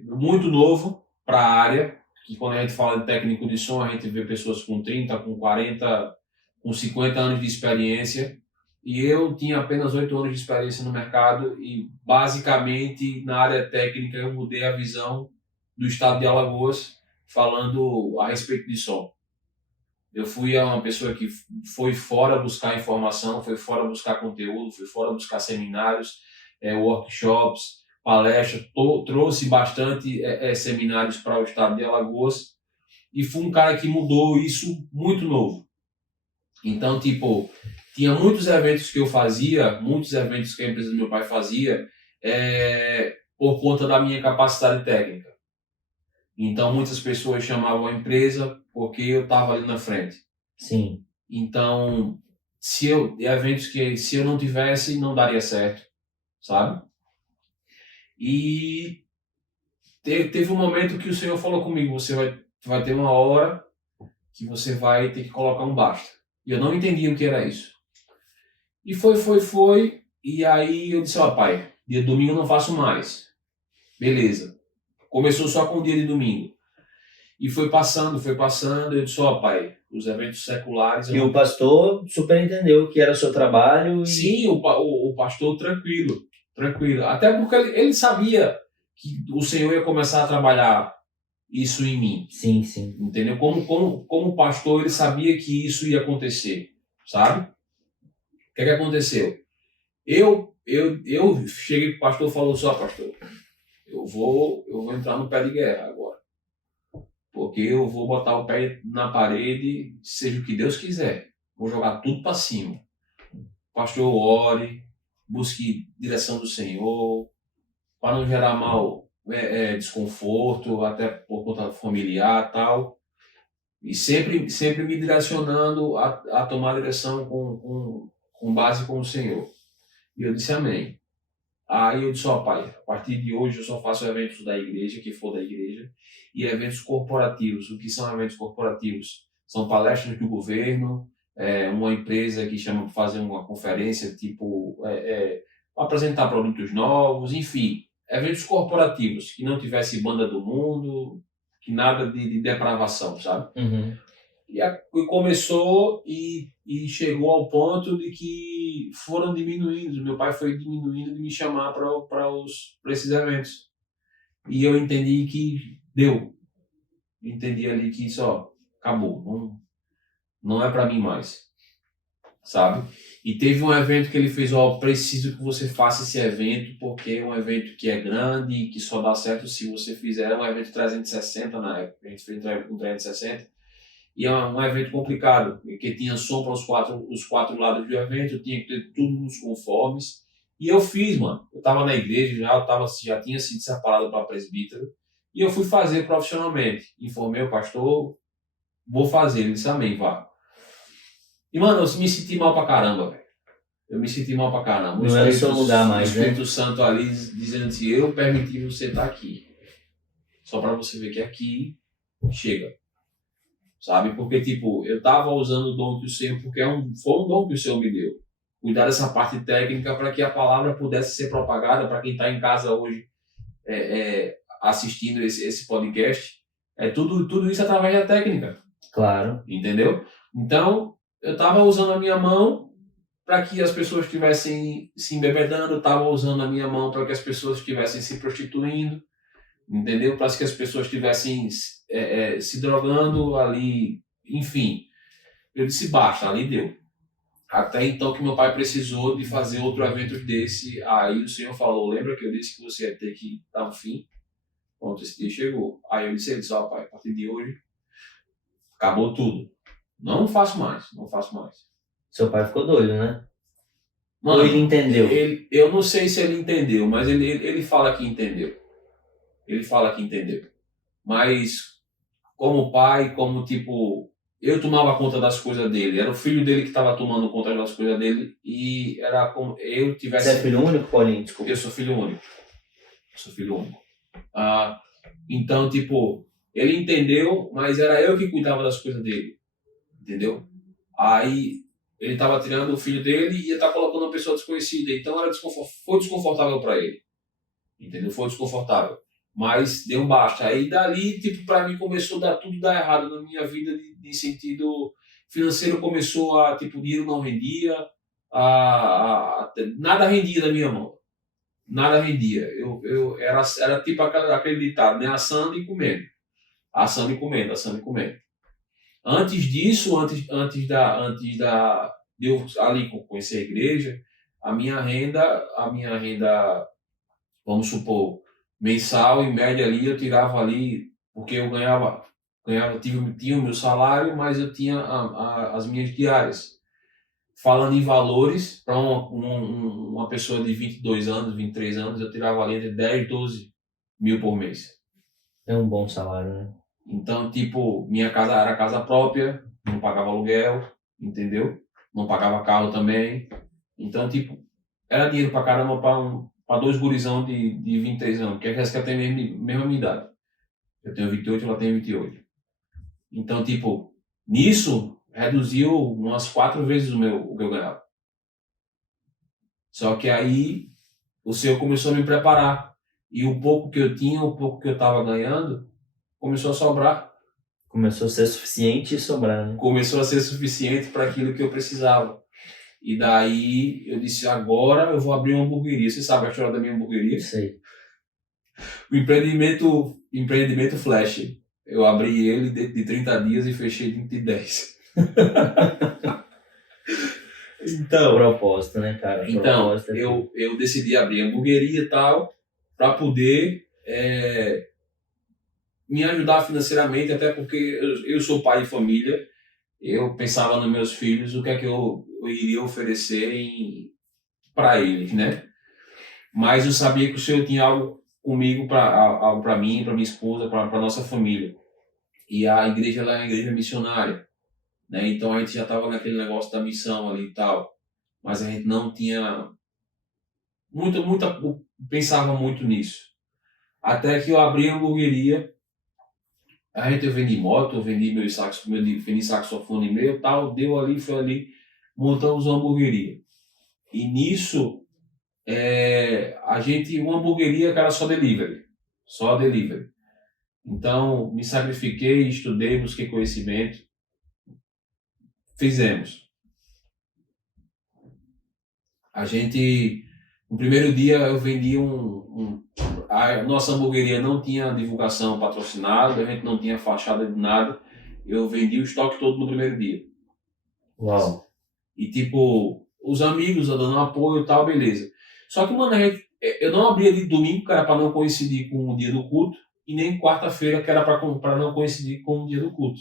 muito novo, para a área, que quando a gente fala de técnico de som, a gente vê pessoas com 30, com 40, com 50 anos de experiência, e eu tinha apenas 8 anos de experiência no mercado e, basicamente, na área técnica, eu mudei a visão do estado de Alagoas, falando a respeito de som. Eu fui uma pessoa que foi fora buscar informação, foi fora buscar conteúdo, foi fora buscar seminários, workshops, palestras, trouxe bastante seminários para o estado de Alagoas e fui um cara que mudou isso muito novo. Então, tipo, tinha muitos eventos que eu fazia, muitos eventos que a empresa do meu pai fazia, por conta da minha capacidade técnica. Então, muitas pessoas chamavam a empresa porque eu estava ali na frente. Sim. Então, eventos que se eu não tivesse, não daria certo, sabe? E teve um momento que o Senhor falou comigo, você vai ter uma hora que você vai ter que colocar um basta. E eu não entendia o que era isso. E foi. E aí eu disse, pai, dia de domingo eu não faço mais. Beleza. Começou só com o dia de domingo. E foi passando, eu disse, pai, os eventos seculares... E o pastor super entendeu que era o seu trabalho? Sim, o pastor tranquilo. Até porque ele sabia que o Senhor ia começar a trabalhar isso em mim. Sim, sim. Entendeu? Como pastor, ele sabia que isso ia acontecer, sabe? O que aconteceu? Eu cheguei pro pastor e falou só, pastor, eu vou entrar no pé de guerra agora. Porque eu vou botar o pé na parede, seja o que Deus quiser. Vou jogar tudo para cima. Pastor, ore, busque direção do Senhor, para não gerar desconforto, até por conta familiar e tal. E sempre me direcionando a tomar direção com base com o Senhor. E eu disse amém. Aí eu disse, pai, a partir de hoje eu só faço eventos da igreja, que for da igreja, e eventos corporativos. O que são eventos corporativos? São palestras do governo, uma empresa que chama para fazer uma conferência, tipo, apresentar produtos novos, enfim, eventos corporativos, que não tivesse banda do mundo, que nada de depravação, sabe? Uhum. E começou e chegou ao ponto de que foram diminuindo. Meu pai foi diminuindo de me chamar para esses eventos. E eu entendi que deu. Entendi ali que isso, acabou. Não é para mim mais. Sabe? E teve um evento que ele fez, preciso que você faça esse evento, porque é um evento que é grande e que só dá certo se você fizer. É um evento 360 na época. A gente fez um 360. E é um evento complicado, porque tinha som para os quatro lados do evento, tinha que ter tudo nos conformes. E eu fiz, mano. Eu estava na igreja, já tinha sido separado para presbítero, e eu fui fazer profissionalmente. Informei o pastor, vou fazer. Ele disse, amém, vá. E, mano, eu me senti mal pra caramba, velho. Eu me senti mal pra caramba. Não era o seu lugar mais, né? O Espírito Santo ali dizendo assim, eu permiti você estar aqui. Só para você ver que aqui chega. Sabe? Porque, tipo, eu tava usando o dom que o Senhor, porque foi um dom que o Senhor me deu. Cuidar dessa parte técnica para que a palavra pudesse ser propagada para quem está em casa hoje assistindo esse podcast. Tudo isso através da técnica. Claro. Entendeu? Então, eu tava usando a minha mão para que as pessoas estivessem se embebedando, eu tava usando a minha mão para que as pessoas estivessem se prostituindo, entendeu? Para que as pessoas estivessem se drogando ali, enfim. Eu disse, basta, ali deu. Até então que meu pai precisou de fazer outro evento desse, aí o Senhor falou, lembra que eu disse que você ia ter que dar um fim? Pronto, esse dia chegou. Aí eu disse, pai, a partir de hoje, acabou tudo. Não faço mais. Seu pai ficou doido, né? Mano, ou ele entendeu? Eu não sei se ele entendeu, mas ele fala que entendeu. Ele fala que entendeu. Mas, como pai, como tipo, eu tomava conta das coisas dele. Era o filho dele que estava tomando conta das coisas dele. E era como eu tivesse. Você é filho único, Paulinho? Desculpa. Eu sou filho único. Então, tipo, ele entendeu, mas era eu que cuidava das coisas dele. Entendeu? Aí ele estava tirando o filho dele e ia estar colocando uma pessoa desconhecida. Então foi desconfortável para ele. Entendeu? Foi desconfortável. Mas deu um basta. Aí dali, tipo, para mim começou a tudo dar errado na minha vida de sentido financeiro. Começou a, tipo, o dinheiro não rendia, nada rendia na minha mão. Nada rendia. Era tipo aquele ditado, né? Assando e comendo. Assando e comendo, assando e comendo. Antes disso, de eu ali conhecer a igreja, a minha renda, vamos supor, mensal, em média ali, eu tirava ali, porque eu tinha o meu salário, mas eu tinha as minhas diárias. Falando em valores, para uma pessoa de 22 anos, 23 anos, eu tirava ali entre 10 e 12 mil por mês. É um bom salário, né? Então, tipo, minha casa era casa própria, não pagava aluguel, entendeu? Não pagava carro também. Então, tipo, era dinheiro pra caramba pra dois gurizão de 23 anos, que a Jéssica tem a mesma minha idade. Eu tenho 28, ela tem 28. Então, tipo, nisso, reduziu umas 4 vezes o que eu ganhava. Só que aí, o Senhor começou a me preparar. E o pouco que eu tinha, o pouco que eu estava ganhando, começou a sobrar. Começou a ser suficiente e sobrar, né? Começou a ser suficiente para aquilo que eu precisava. E daí eu disse, agora eu vou abrir uma hamburgueria. Você sabe a história da minha hamburgueria? Sei. O empreendimento Flash. Eu abri ele dentro de 30 dias e fechei dentro de 10. Então, Propósito, né, cara? então Propósito é tudo. eu decidi abrir a hamburgueria e tal, para poder me ajudar financeiramente, até porque eu sou pai de família. Eu pensava nos meus filhos, o que é que eu iria oferecer para eles, né? Mas eu sabia que o Senhor tinha algo comigo, algo para mim, para minha esposa, para nossa família. E a igreja lá é uma igreja missionária, né? Então a gente já estava naquele negócio da missão ali e tal, mas a gente não tinha pensava muito nisso. Até que eu abri a hamburgueria, eu vendi moto, eu vendi vendi saxofone meu, tal, deu ali, foi ali, montamos uma hamburgueria. E nisso, uma hamburgueria que era só delivery. Só delivery. Então, me sacrifiquei, estudei, busquei conhecimento. Fizemos. No primeiro dia, eu vendi a nossa hamburgueria não tinha divulgação patrocinada, a gente não tinha fachada de nada. Eu vendi o estoque todo no primeiro dia. Uau. E, tipo, os amigos dando apoio e tal, beleza. Só que, mano, eu não abria de domingo, que era para não coincidir com o dia do culto, e nem quarta-feira, que era para não coincidir com o dia do culto.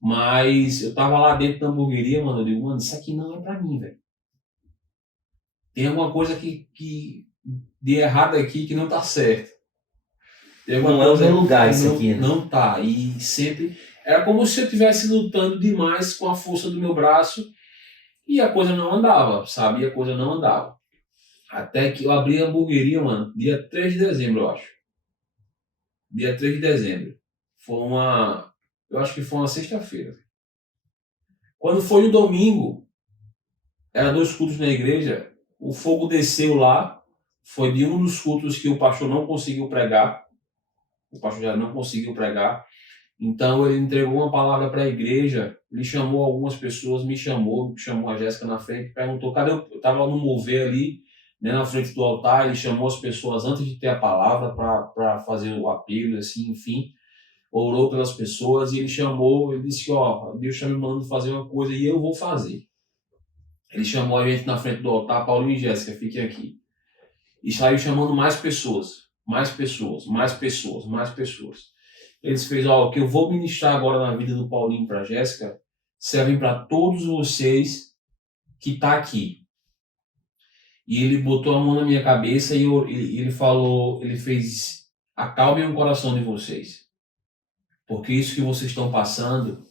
Mas eu tava lá dentro da hamburgueria, mano, eu digo, mano, isso aqui não é para mim, velho. Tem alguma coisa que de errado aqui que não tá certo. Tem alguma Não é o coisa meu lugar que isso aqui, né? não tá. E sempre... Era como se eu estivesse lutando demais com a força do meu braço e a coisa não andava, sabe? E a coisa não andava. Até que eu abri a hamburgueria, mano, dia 3 de dezembro, eu acho. Dia 3 de dezembro. Eu acho que foi uma sexta-feira. Quando foi no domingo, era 2 cultos na igreja, o fogo desceu lá, foi de um dos cultos que o pastor não conseguiu pregar. O pastor já não conseguiu pregar. Então ele entregou uma palavra para a igreja, ele chamou algumas pessoas, chamou a Jéssica na frente, perguntou, cadê eu estava no mover ali, né, na frente do altar, ele chamou as pessoas antes de ter a palavra para fazer o apelo, assim, enfim, orou pelas pessoas e ele disse, ó, Deus está me mandando fazer uma coisa e eu vou fazer. Ele chamou a gente na frente do altar, Paulinho e Jéssica, fiquem aqui. E saiu chamando mais pessoas, mais pessoas, mais pessoas, mais pessoas. Eles fez, ó, o que eu vou ministrar agora na vida do Paulinho para a Jéssica servem para todos vocês que tá aqui. E ele botou a mão na minha cabeça e ele falou, ele fez, acalmem o coração de vocês. Porque isso que vocês estão passando,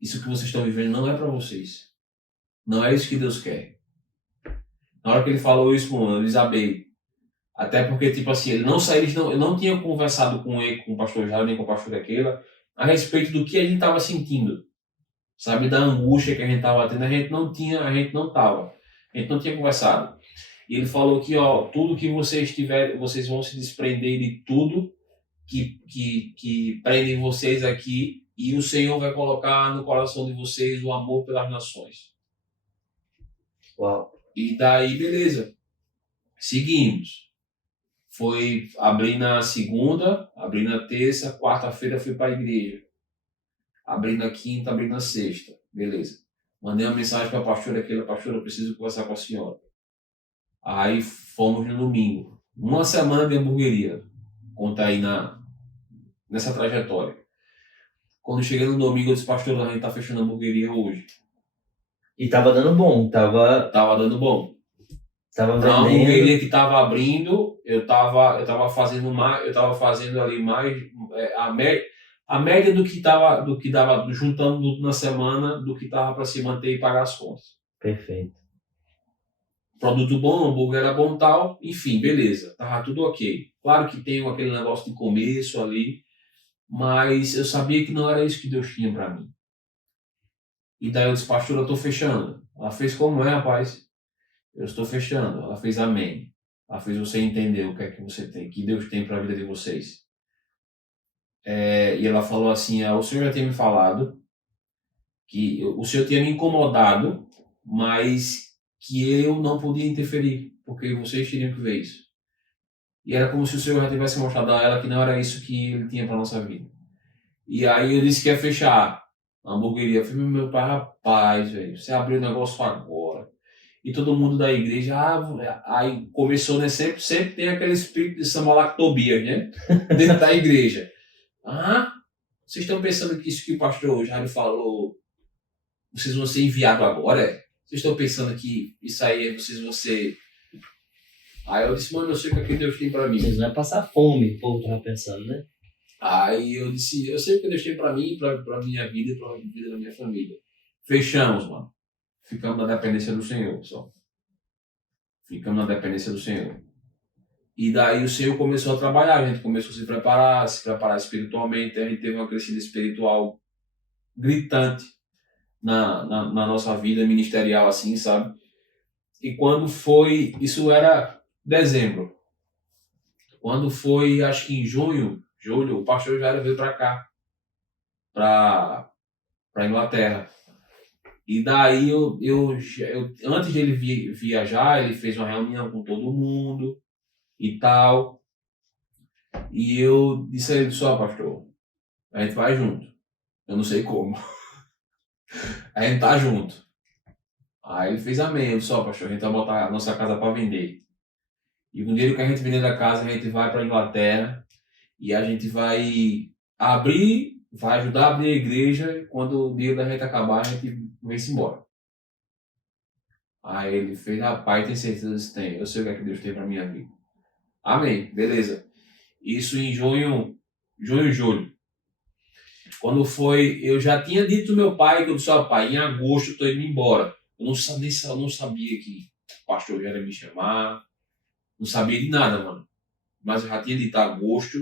isso que vocês estão vivendo não é para vocês. Não é isso que Deus quer. Na hora que ele falou isso com eu desabei. Até porque, tipo assim, eu não tinha conversado com ele, com o pastor Jairo, nem com o pastor Aquila, a respeito do que a gente estava sentindo. Sabe, da angústia que a gente estava tendo, a gente não tinha conversado. E ele falou que, ó, tudo que vocês tiverem, vocês vão se desprender de tudo que prendem vocês aqui, e o Senhor vai colocar no coração de vocês o amor pelas nações. Uau. E daí, beleza. Seguimos. Abri na segunda, abri na terça, quarta-feira fui para a igreja. Abri na quinta, abri na sexta. Beleza. Mandei uma mensagem para a pastora aqui, pastora, eu preciso conversar com a senhora. Aí fomos no domingo. Uma semana de hamburgueria. Conta aí nessa trajetória. Quando cheguei no domingo, eu disse, pastor, a gente tá fechando a hamburgueria hoje. E tava dando bom, tava Dando bom. Tava Na vendendo. hamburgueria que tava abrindo, eu tava fazendo ali mais a média do que dava juntando tudo na semana, do que tava para se manter e pagar as contas. Perfeito. Produto bom, hambúrguer era bom, tal, enfim, beleza, tava tudo ok. Claro que tem aquele negócio de começo ali, mas eu sabia que não era isso que Deus tinha para mim. E daí eu disse, pastor, eu tô fechando. Ela fez, como é, rapaz? Eu estou fechando. Ela fez, amém. Ela fez você entender o que é que você tem, que Deus tem para a vida de vocês. E ela falou assim, o Senhor já tinha me falado que o Senhor tinha me incomodado, mas que eu não podia interferir, porque vocês teriam que ver isso. E era como se o Senhor já tivesse mostrado a ela que não era isso que Ele tinha para nossa vida. E aí eu disse que ia fechar a hamburgueria. Eu falei, meu pai, rapaz, velho, você abriu o negócio agora. E todo mundo da igreja, aí começou, né? Sempre tem aquele espírito de Sambalactobias, né? Dentro da igreja. Vocês estão pensando que isso que o pastor Jairo falou, vocês vão ser enviados agora? Vocês estão pensando que isso aí vocês vão ser... Aí eu disse, mano, eu sei o que Deus tem pra mim. Vocês não é passar fome, o povo tava pensando, né? Aí eu disse, eu sei o que Deus tem pra mim, pra minha vida e pra vida da minha família. Fechamos, mano. Ficamos na dependência do Senhor, só. Ficamos na dependência do Senhor. E daí o Senhor começou a trabalhar, a gente começou a se preparar espiritualmente, a gente teve uma crescida espiritual gritante na nossa vida ministerial, assim, sabe? E quando foi, isso era dezembro. Quando foi, acho que em julho, o pastor Jairo veio para cá, para Inglaterra. E daí eu antes de ele viajar, ele fez uma reunião com todo mundo e tal. E eu disse a ele, só pastor, a gente vai junto. Eu não sei como. A gente tá junto. Aí ele fez amém. Eu disse, pastor, a gente vai botar a nossa casa para vender. E com o dinheiro que a gente vender da casa, a gente vai para Inglaterra e a gente vai ajudar a abrir a igreja. E quando o dinheiro da gente acabar, a gente vem-se embora. Aí ele fez, rapaz, tem certeza que tem? Eu sei o que é que Deus tem para minha vida. Amém, beleza. Isso em junho, julho. Quando foi, eu já tinha dito ao meu pai que eu disse, pai, em agosto eu estou indo embora. Eu não sabia que o pastor já ia me chamar, não sabia de nada, mano. Mas eu já tinha dito agosto,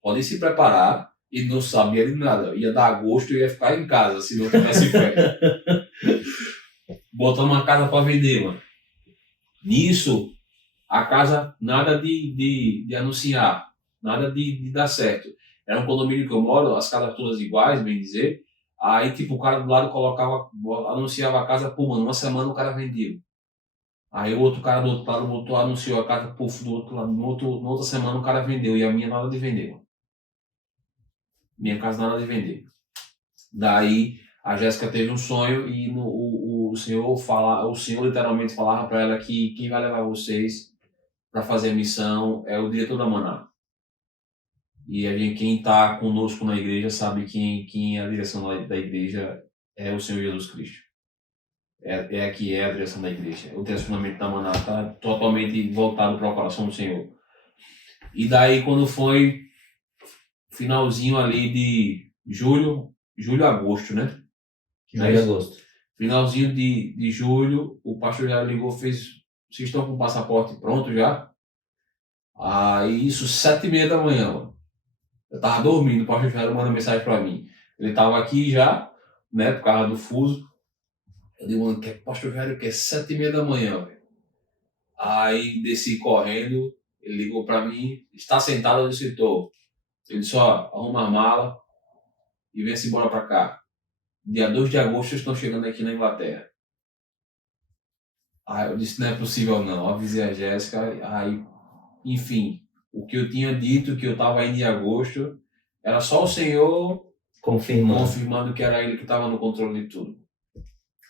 podem se preparar, e não sabia de nada. Ia dar agosto e ia ficar em casa, se não tivesse fé. Botando uma casa para vender, mano. Nisso, a casa, nada de anunciar, nada de dar certo. Era um condomínio que eu moro, as casas todas iguais, bem dizer. Aí, tipo, o cara do lado anunciava a casa, mano, uma semana o cara vendeu. Aí o outro cara do outro lado anunciou a casa, do outro lado, na outra semana o cara vendeu, e a minha nada de vender, mano. Minha casa nada de vender. Daí, a Jéssica teve um sonho e o Senhor literalmente falava para ela que quem vai levar vocês para fazer a missão é o diretor da Maná. E quem está conosco na igreja sabe quem é a direção da igreja é o Senhor Jesus Cristo. Aqui é a direção da igreja. O direcionamento da Maná está totalmente voltado para o coração do Senhor. E daí quando foi finalzinho ali de julho, agosto, né? Julho, agosto. Finalzinho de julho, o pastor já ligou, fez, vocês estão com o passaporte pronto já? Aí isso, 7h30 da manhã, mano. Eu tava dormindo, o pastor já mandou mensagem pra mim. Ele tava aqui já, né, por causa do fuso. Eu digo, mano, o pastor Jairo quer 7h30 da manhã, velho. Aí desci correndo, ele ligou para mim, está sentado onde eu estou. Ele só arruma a mala e vem-se embora para cá. Dia 2 de agosto eu estou chegando aqui na Inglaterra. Aí eu disse, não é possível não, avisei a Jéssica, aí, enfim, o que eu tinha dito, que eu estava indo em agosto, era só o Senhor confirmando que era Ele que estava no controle de tudo.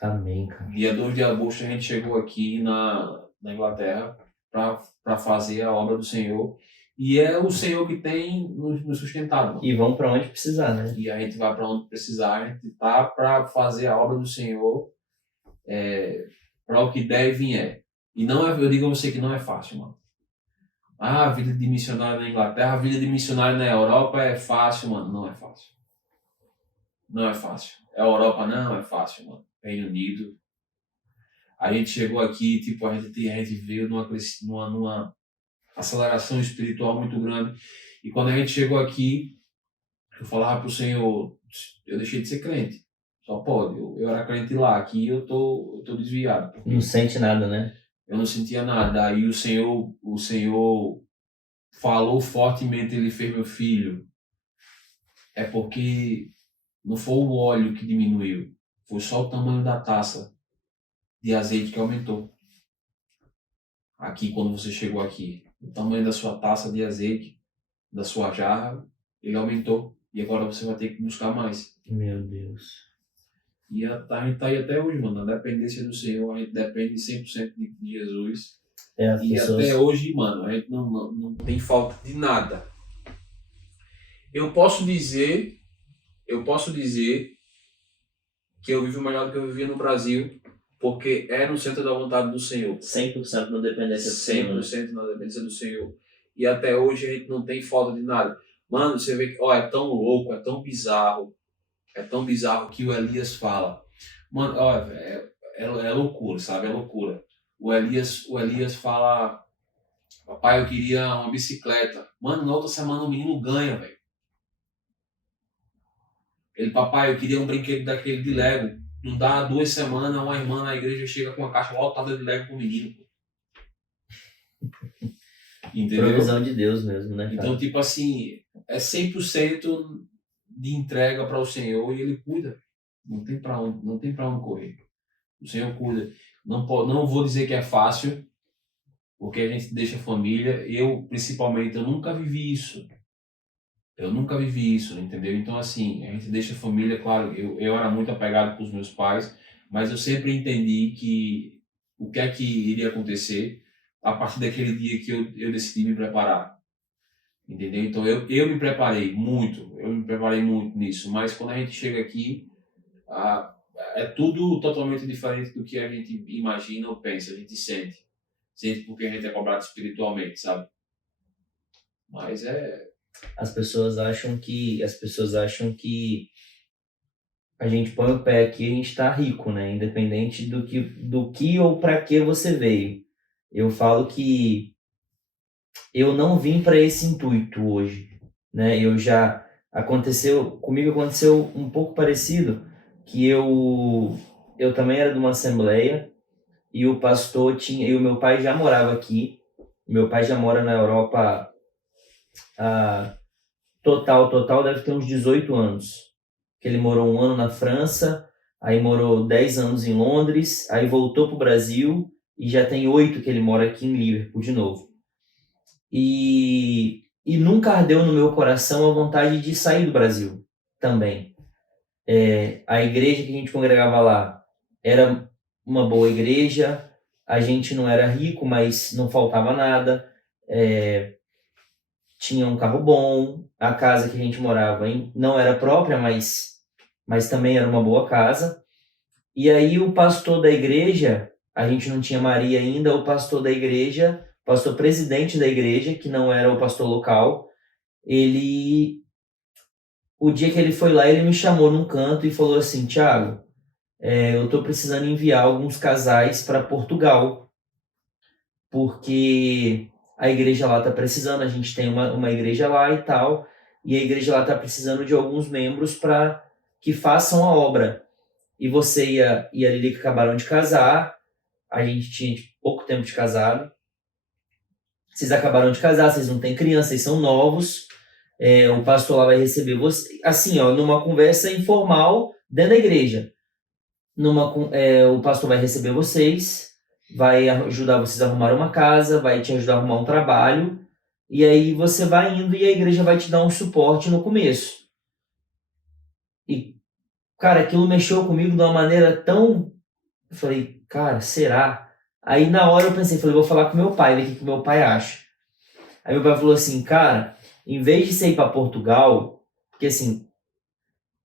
Amém, cara. Dia 2 de agosto a gente chegou aqui na Inglaterra para fazer a obra do Senhor. E é o Senhor que tem nos sustentado. Mano. E vão para onde precisar, né? E a gente vai para onde precisar. A gente tá para fazer a obra do Senhor para o que der e vier. E não é, eu digo a você que não é fácil, mano. Ah, a vida de missionário na Inglaterra, a vida de missionário na Europa é fácil, mano. Não é fácil. Não é fácil. A Europa não é fácil, mano. Reino Unido. A gente chegou aqui, tipo, a gente veio numa aceleração espiritual muito grande. E quando a gente chegou aqui, eu falava pro Senhor, eu deixei de ser crente. Só pode. Eu era crente lá, aqui eu tô desviado. Não sente nada, né? Eu não sentia nada. Aí o Senhor falou fortemente, ele fez meu filho. É porque não foi o óleo que diminuiu, foi só o tamanho da taça de azeite que aumentou. Aqui, quando você chegou aqui, o tamanho da sua taça de azeite, da sua jarra, ele aumentou. E agora você vai ter que buscar mais. Meu Deus. E a gente tá aí até hoje, mano. Na dependência do Senhor, a gente depende 100% de Jesus. As E pessoas... até hoje, mano, a gente não tem falta de nada. Eu posso dizer que eu vivo melhor do que eu vivia no Brasil, porque é no centro da vontade do Senhor. 100% na dependência do Senhor. 100% na dependência do Senhor. E até hoje a gente não tem falta de nada. Mano, você vê que é tão louco, é tão bizarro que o Elias fala. Mano, é loucura, sabe? É loucura. O Elias fala, papai, eu queria uma bicicleta. Mano, na outra semana o menino ganha, velho. Ele, papai, eu queria um brinquedo daquele de Lego. Não dá 2 semanas, uma irmã na igreja chega com uma caixa lotada de Lego pro menino. Entendeu? Provisão de Deus mesmo, né, cara? Então, tipo assim, é 100% de entrega para o Senhor e Ele cuida. Não tem para onde correr. O Senhor cuida. Não vou dizer que é fácil, porque a gente deixa a família. Eu, principalmente, eu nunca vivi isso. Entendeu? Então, assim, a gente deixa a família, claro, eu era muito apegado com os meus pais, mas eu sempre entendi que o que é que iria acontecer a partir daquele dia que eu decidi me preparar. Entendeu? Então, eu me preparei muito nisso, mas quando a gente chega aqui, é tudo totalmente diferente do que a gente imagina ou pensa, a gente sente. Sente porque a gente é cobrado espiritualmente, sabe? Mas As pessoas acham que a gente põe o pé aqui e a gente tá rico, né? Independente do que ou para que você veio. Eu falo que eu não vim para esse intuito hoje, né? Comigo aconteceu um pouco parecido, que eu também era de uma assembleia e o pastor e o meu pai já morava aqui. Meu pai já mora na Europa total deve ter uns 18 anos. Que ele morou 1 ano na França, aí morou 10 anos em Londres, aí voltou pro Brasil e já tem 8 que ele mora aqui em Liverpool de novo. E nunca ardeu no meu coração a vontade de sair do Brasil também. A igreja que a gente congregava lá era uma boa igreja, a gente não era rico, mas não faltava nada, tinha um carro bom, a casa que a gente morava não era própria, mas também era uma boa casa. E aí o pastor da igreja, a gente não tinha Maria ainda, o pastor da igreja, pastor presidente da igreja, que não era o pastor local, o dia que ele foi lá, ele me chamou num canto e falou assim, Thiago, eu tô precisando enviar alguns casais para Portugal, porque a igreja lá tá precisando, a gente tem uma igreja lá e tal, e a igreja lá tá precisando de alguns membros para que façam a obra. E você e a Lili que acabaram de casar, a gente tinha pouco tempo de casado, vocês acabaram de casar, vocês não têm criança, vocês são novos, o pastor lá vai receber você, assim, ó, numa conversa informal dentro da igreja. O pastor vai receber vocês, vai ajudar vocês a arrumar uma casa, vai te ajudar a arrumar um trabalho, e aí você vai indo e a igreja vai te dar um suporte no começo. E, cara, aquilo mexeu comigo de uma maneira tão... Eu falei, cara, será? Aí na hora eu pensei, vou falar com meu pai, ver o que meu pai acha. Aí meu pai falou assim, cara, em vez de você ir para Portugal, porque assim,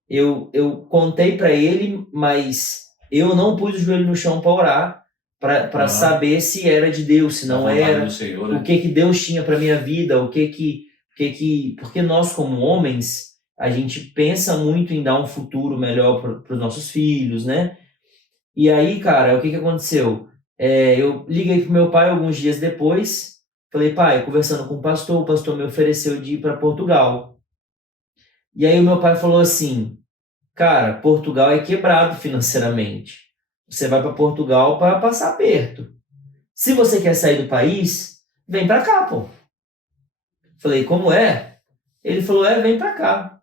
eu contei para ele, mas eu não pus o joelho no chão para orar, para saber se era de Deus, se não era, Senhor, né? o que Deus tinha para minha vida, porque nós como homens, a gente pensa muito em dar um futuro melhor para os nossos filhos, né? E aí, cara, o que aconteceu? Eu liguei pro meu pai alguns dias depois, falei, pai, conversando com o pastor me ofereceu de ir para Portugal. E aí o meu pai falou assim, cara, Portugal é quebrado financeiramente. Você vai para Portugal para passar aperto. Se você quer sair do país, vem para cá, pô. Falei, como é? Ele falou, vem para cá.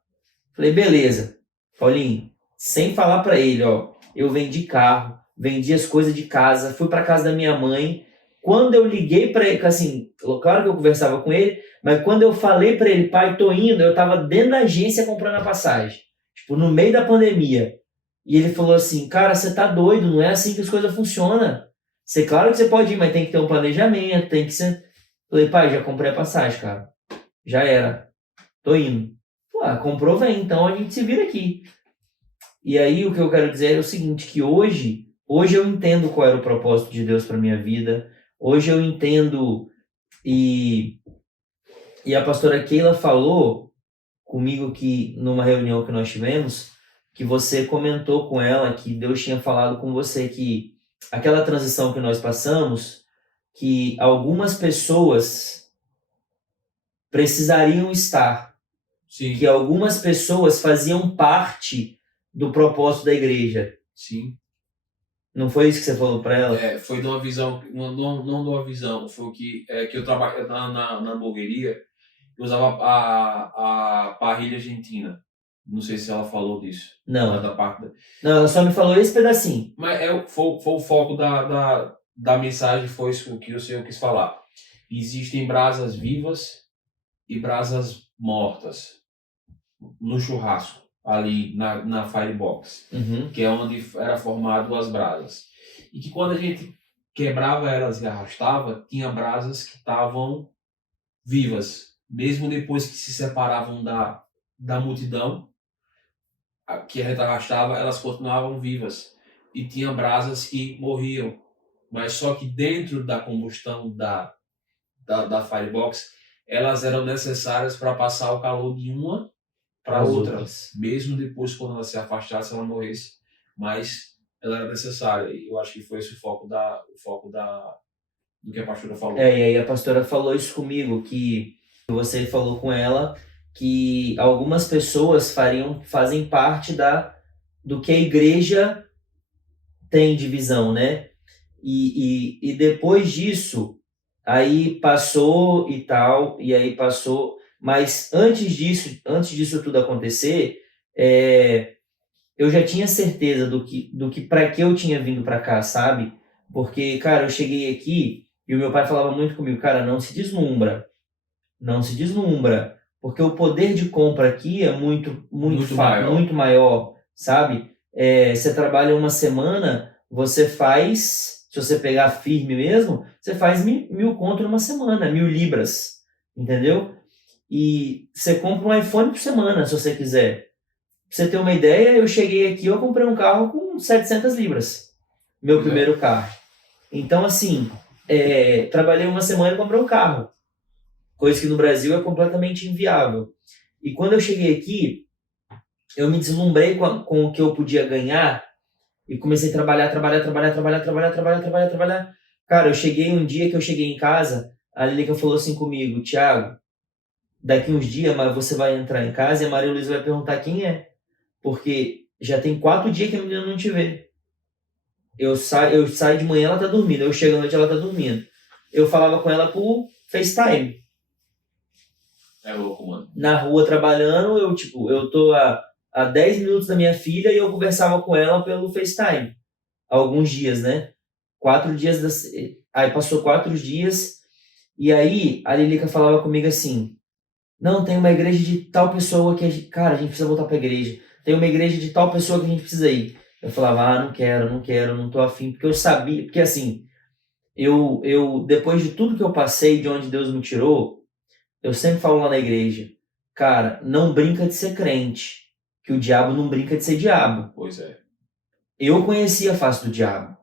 Falei, beleza. Paulinho, sem falar para ele, ó, eu vendi carro, vendi as coisas de casa, fui para casa da minha mãe. Quando eu liguei para ele, assim, claro que eu conversava com ele, mas quando eu falei para ele, pai, tô indo, eu tava dentro da agência comprando a passagem, tipo, no meio da pandemia. E ele falou assim, cara, você tá doido, não é assim que as coisas funcionam. Claro que você pode ir, mas tem que ter um planejamento, tem que ser... Falei, pai, já comprei a passagem, cara. Já era. Tô indo. Comprou, vem, então a gente se vira aqui. E aí o que eu quero dizer é o seguinte, que hoje eu entendo qual era o propósito de Deus para minha vida, hoje eu entendo, e a pastora Keila falou comigo que numa reunião que nós tivemos, que você comentou com ela que Deus tinha falado com você que aquela transição que nós passamos, que algumas pessoas precisariam estar, Sim. que algumas pessoas faziam parte do propósito da igreja. Sim. Não foi isso que você falou para ela? Foi de uma visão, não de uma visão, foi o que eu trabalhava na hamburgueria, eu usava a parrilha argentina. Não sei se ela falou disso. Não. Da parte Não, ela só me falou esse pedacinho. Mas foi o foco da mensagem, foi isso que eu quis falar. Existem brasas vivas e brasas mortas no churrasco, ali na Firebox, que é onde era formado as brasas. E que quando a gente quebrava elas e arrastava, tinha brasas que estavam vivas, mesmo depois que se separavam da multidão, que a gente arrastava, elas continuavam vivas. E tinha brasas que morriam. Mas só que dentro da combustão da Firebox, elas eram necessárias para passar o calor de uma para outra. Mesmo depois, quando ela se afastasse, ela morresse. Mas ela era necessária. E eu acho que foi esse o foco do que a pastora falou. E aí a pastora falou isso comigo, que você falou com ela que algumas pessoas fazem parte do que a igreja tem de visão, né? E depois disso, aí passou e tal, e aí passou, mas antes disso tudo acontecer, eu já tinha certeza do que para que eu tinha vindo para cá, sabe? Porque, cara, eu cheguei aqui e o meu pai falava muito comigo, cara, não se deslumbra, porque o poder de compra aqui é muito maior, sabe? Você trabalha uma semana, você faz, se você pegar firme mesmo, você faz 1.000 conto numa semana, 1.000 libras, entendeu? E você compra um iPhone por semana, se você quiser. Pra você ter uma ideia, eu cheguei aqui, eu comprei um carro com 700 libras, meu primeiro carro. Então, assim, trabalhei uma semana e comprei um carro, coisa que no Brasil é completamente inviável. E quando eu cheguei aqui, eu me deslumbrei com o que eu podia ganhar e comecei a trabalhar. Cara, eu cheguei um dia que eu cheguei em casa, a Lilica falou assim comigo, Thiago, daqui uns dias você vai entrar em casa e a Maria Luísa vai perguntar quem é, porque já tem 4 dias que a menina não te vê. Eu saio de manhã, ela tá dormindo, eu chego à noite, ela tá dormindo. Eu falava com ela por FaceTime. É louco, mano. Na rua trabalhando, eu tô a 10 minutos da minha filha e eu conversava com ela pelo FaceTime. Há alguns dias, né? 4 dias, aí passou 4 dias, e aí a Lilica falava comigo assim, não, tem uma igreja de tal pessoa que cara, a gente precisa voltar pra igreja. Tem uma igreja de tal pessoa que a gente precisa ir. Eu falava, não quero, não tô afim, porque eu sabia, porque assim, depois de tudo que eu passei, de onde Deus me tirou, eu sempre falo lá na igreja, cara, não brinca de ser crente, que o diabo não brinca de ser diabo. Pois é. Eu conheci a face do diabo,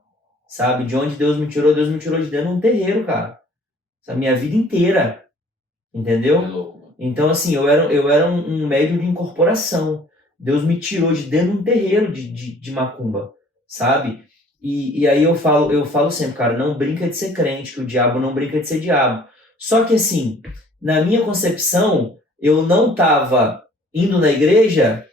sabe? De onde Deus me tirou de dentro de um terreiro, cara. A minha vida inteira, entendeu? É louco, mano. Então, assim, eu era um médium de incorporação. Deus me tirou de dentro de um terreiro de macumba, sabe? E aí eu falo sempre, cara, não brinca de ser crente, que o diabo não brinca de ser diabo. Só que, assim, na minha concepção, eu não estava indo na igreja,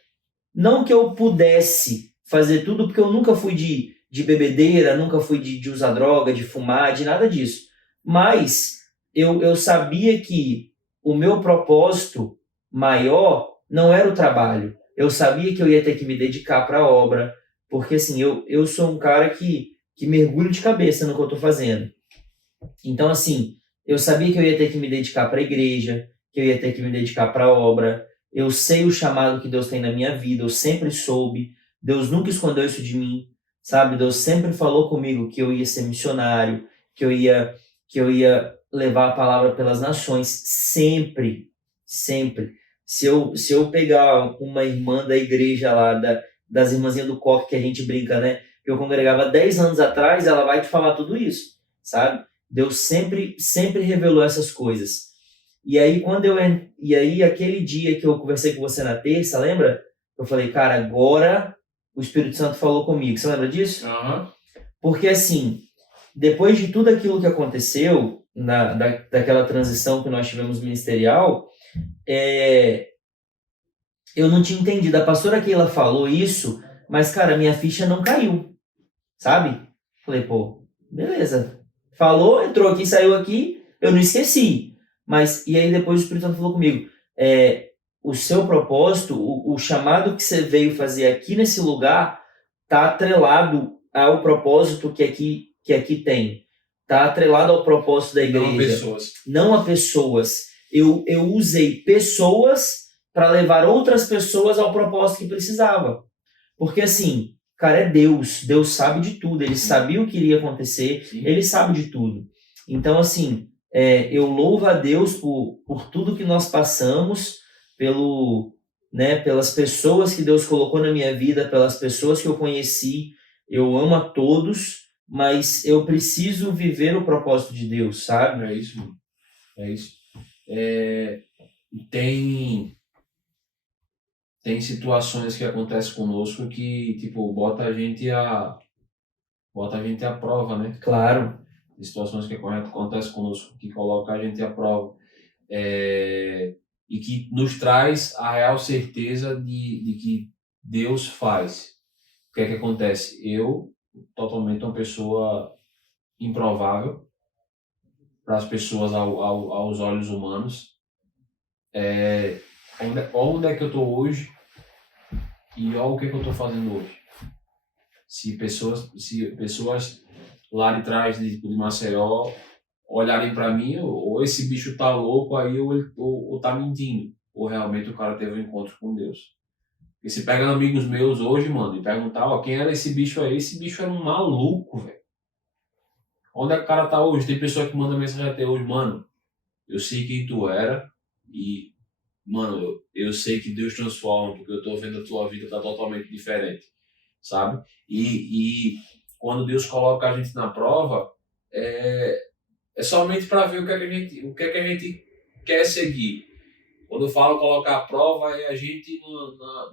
não que eu pudesse fazer tudo, porque eu nunca fui de bebedeira, nunca fui de usar droga, de fumar, de nada disso. Mas eu sabia que o meu propósito maior não era o trabalho. Eu sabia que eu ia ter que me dedicar para a obra, porque assim, eu sou um cara que mergulho de cabeça no que eu estou fazendo. Então, assim, eu sabia que eu ia ter que me dedicar para a igreja, que eu ia ter que me dedicar para a obra. Eu sei o chamado que Deus tem na minha vida, eu sempre soube. Deus nunca escondeu isso de mim, sabe? Deus sempre falou comigo que eu ia ser missionário, que eu ia levar a palavra pelas nações, sempre, sempre. Se eu pegar uma irmã da igreja lá, das irmãzinhas do coque que a gente brinca, né? Que eu congregava 10 anos atrás, ela vai te falar tudo isso, sabe? Deus sempre revelou essas coisas. E aí, aquele dia que eu conversei com você na terça, lembra? Eu falei, cara, agora o Espírito Santo falou comigo. Você lembra disso? Aham. Porque, assim, depois de tudo aquilo que aconteceu, daquela transição que nós tivemos ministerial, eu não tinha entendido. A pastora Keila falou isso, mas, cara, minha ficha não caiu, sabe? Falei, pô, beleza. Falou, entrou aqui, saiu aqui, eu não esqueci. Mas, e aí depois o Espírito Santo falou comigo, o seu propósito, o chamado que você veio fazer aqui nesse lugar, tá atrelado ao propósito que aqui tem. Tá atrelado ao propósito da igreja. Não a pessoas. Não a pessoas. Eu usei pessoas para levar outras pessoas ao propósito que precisava. Porque assim, cara, é Deus. Deus sabe de tudo. Ele sabia o que iria acontecer. Sim. Ele sabe de tudo. Então, assim, eu louvo a Deus por tudo que nós passamos, pelas pessoas que Deus colocou na minha vida, pelas pessoas que eu conheci. Eu amo a todos, mas eu preciso viver o propósito de Deus, sabe? É isso, mano. É isso. Tem situações que acontecem conosco que, tipo, bota a gente à prova, né? Claro. Tem situações que acontecem conosco que coloca a gente à prova. E que nos traz a real certeza de que Deus faz. O que é que acontece? Eu, totalmente uma pessoa improvável para as pessoas aos olhos humanos. Onde é que eu estou hoje e olha o que é que eu estou fazendo hoje. Se pessoas lá de trás de Maceió olharem para mim, ou esse bicho tá louco aí, ou tá mentindo, ou realmente o cara teve um encontro com Deus. E se pega amigos meus hoje, mano, e perguntar, quem era esse bicho aí? Esse bicho era um maluco, velho. Onde é que o cara tá hoje? Tem pessoa que manda mensagem até hoje, mano, eu sei quem tu era e, mano, eu sei que Deus transforma, porque eu tô vendo a tua vida tá totalmente diferente, sabe? E quando Deus coloca a gente na prova, é somente para ver o que é que a gente quer seguir. Quando eu falo colocar a prova, é a gente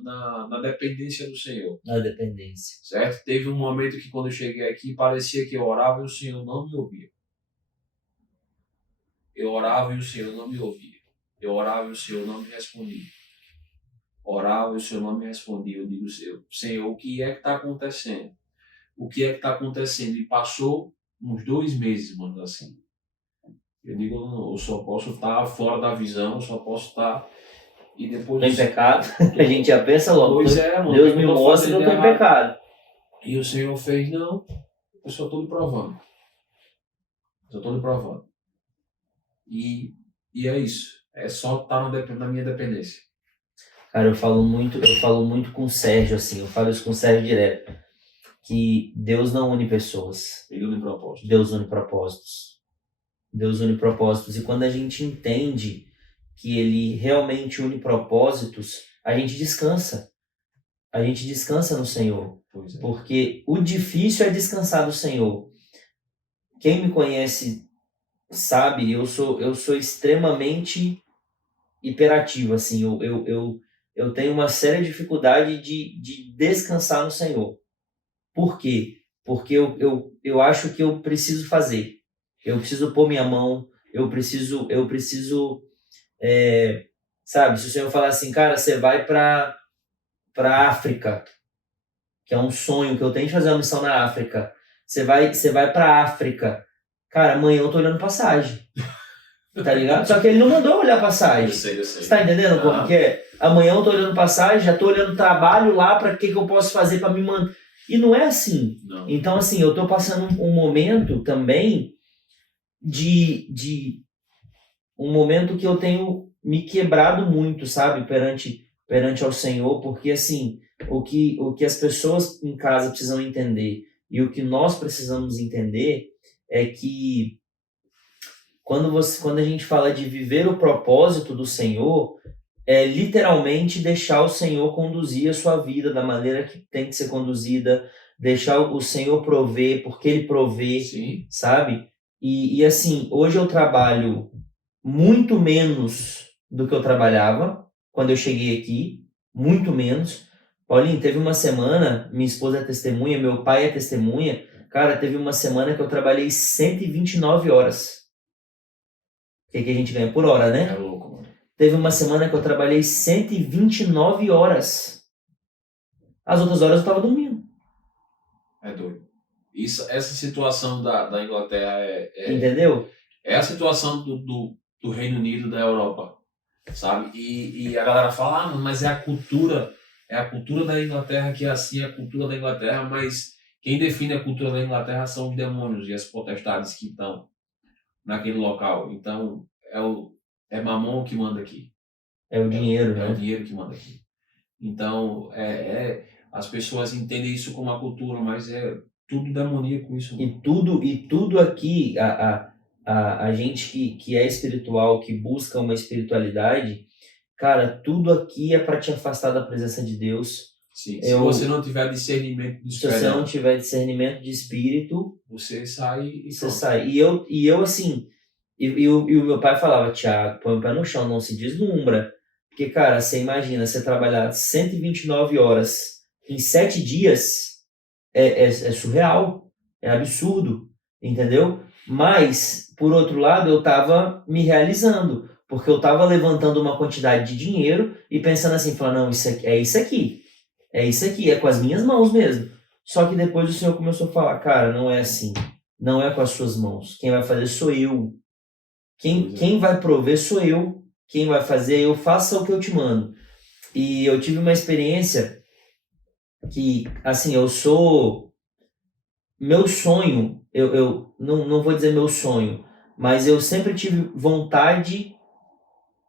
na dependência do Senhor. Na dependência. Certo? Teve um momento que quando eu cheguei aqui, parecia que eu orava e o Senhor não me ouvia. Eu orava e o Senhor não me ouvia. Eu orava e o Senhor não me respondia. Orava e o Senhor não me respondia. Eu digo, Senhor, o que é que está acontecendo? O que é que está acontecendo? E passou uns 2 meses, mano, assim. Eu digo, eu só posso estar fora da visão, eu só posso estar... E depois... Em pecado, a gente já pensa logo. Pois é, mano. Deus me mostra que eu estou em pecado. E o Senhor fez, não, eu só estou lhe provando. Só estou lhe provando. E é isso. É só estar na minha dependência. Cara, eu falo muito com o Sérgio, assim, eu falo isso com o Sérgio direto, que Deus não une pessoas. Ele une propósitos. Deus une propósitos. Deus une propósitos. E quando a gente entende que Ele realmente une propósitos, a gente descansa. A gente descansa no Senhor. Pois é. Porque o difícil é descansar do Senhor. Quem me conhece sabe, eu sou extremamente hiperativo, assim, eu tenho uma séria dificuldade de descansar no Senhor. Por quê? Porque eu acho que eu preciso fazer. Eu preciso pôr minha mão, eu preciso sabe, se o Senhor falar assim, cara, você vai para África, que é um sonho que eu tenho de fazer uma missão na África. Você vai para África. Cara, amanhã eu tô olhando passagem. Tá ligado? Só que ele não mandou olhar passagem. Eu sei. Você tá entendendo como que é? Amanhã eu tô olhando passagem, já tô olhando trabalho lá para que eu posso fazer para me manter. E não é assim. Não. Então, assim, eu tô passando um momento também de um momento que eu tenho me quebrado muito, sabe? Perante ao Senhor, porque, assim, o que as pessoas em casa precisam entender e o que nós precisamos entender é que quando a gente fala de viver o propósito do Senhor, é literalmente deixar o Senhor conduzir a sua vida da maneira que tem que ser conduzida, deixar o Senhor prover, porque Ele provê, Sim. sabe? E assim, hoje eu trabalho muito menos do que eu trabalhava quando eu cheguei aqui, muito menos. Paulinho, teve uma semana, minha esposa é testemunha, meu pai é testemunha, cara, teve uma semana que eu trabalhei 129 horas. Que a gente ganha por hora, né? É louco, mano. Teve uma semana que eu trabalhei 129 horas. As outras horas eu tava dormindo. É doido. Essa situação da Inglaterra Entendeu? é a situação do Reino Unido, da Europa, sabe? E a galera fala, mas é a cultura da Inglaterra que é assim, é a cultura da Inglaterra, mas quem define a cultura da Inglaterra são os demônios e as potestades que estão naquele local. Então, é Mamon que manda aqui. É o dinheiro, né? É o dinheiro que manda aqui. Então, as pessoas entendem isso como uma cultura, mas é tudo demoníaco isso. E tudo aqui, a gente que é espiritual, que busca uma espiritualidade, cara, tudo aqui é para te afastar da presença de Deus. Sim, se você não tiver discernimento de espírito, se você não tiver discernimento de espírito, você sai e você sai. E eu assim, e o meu pai falava, Thiago, põe o pé no chão, não se deslumbra. Porque, cara, você imagina, você trabalhar 129 horas em 7 dias é surreal, é absurdo, entendeu? Mas, por outro lado, eu tava me realizando, porque eu tava levantando uma quantidade de dinheiro e pensando assim, falando, não, isso aqui, é com as minhas mãos mesmo. Só que depois o Senhor começou a falar, cara, não é assim, não é com as suas mãos, quem vai fazer sou eu, quem vai prover sou eu, quem vai fazer, eu faço o que eu te mando. E eu tive uma experiência que, assim, meu sonho, eu não vou dizer meu sonho, mas eu sempre tive vontade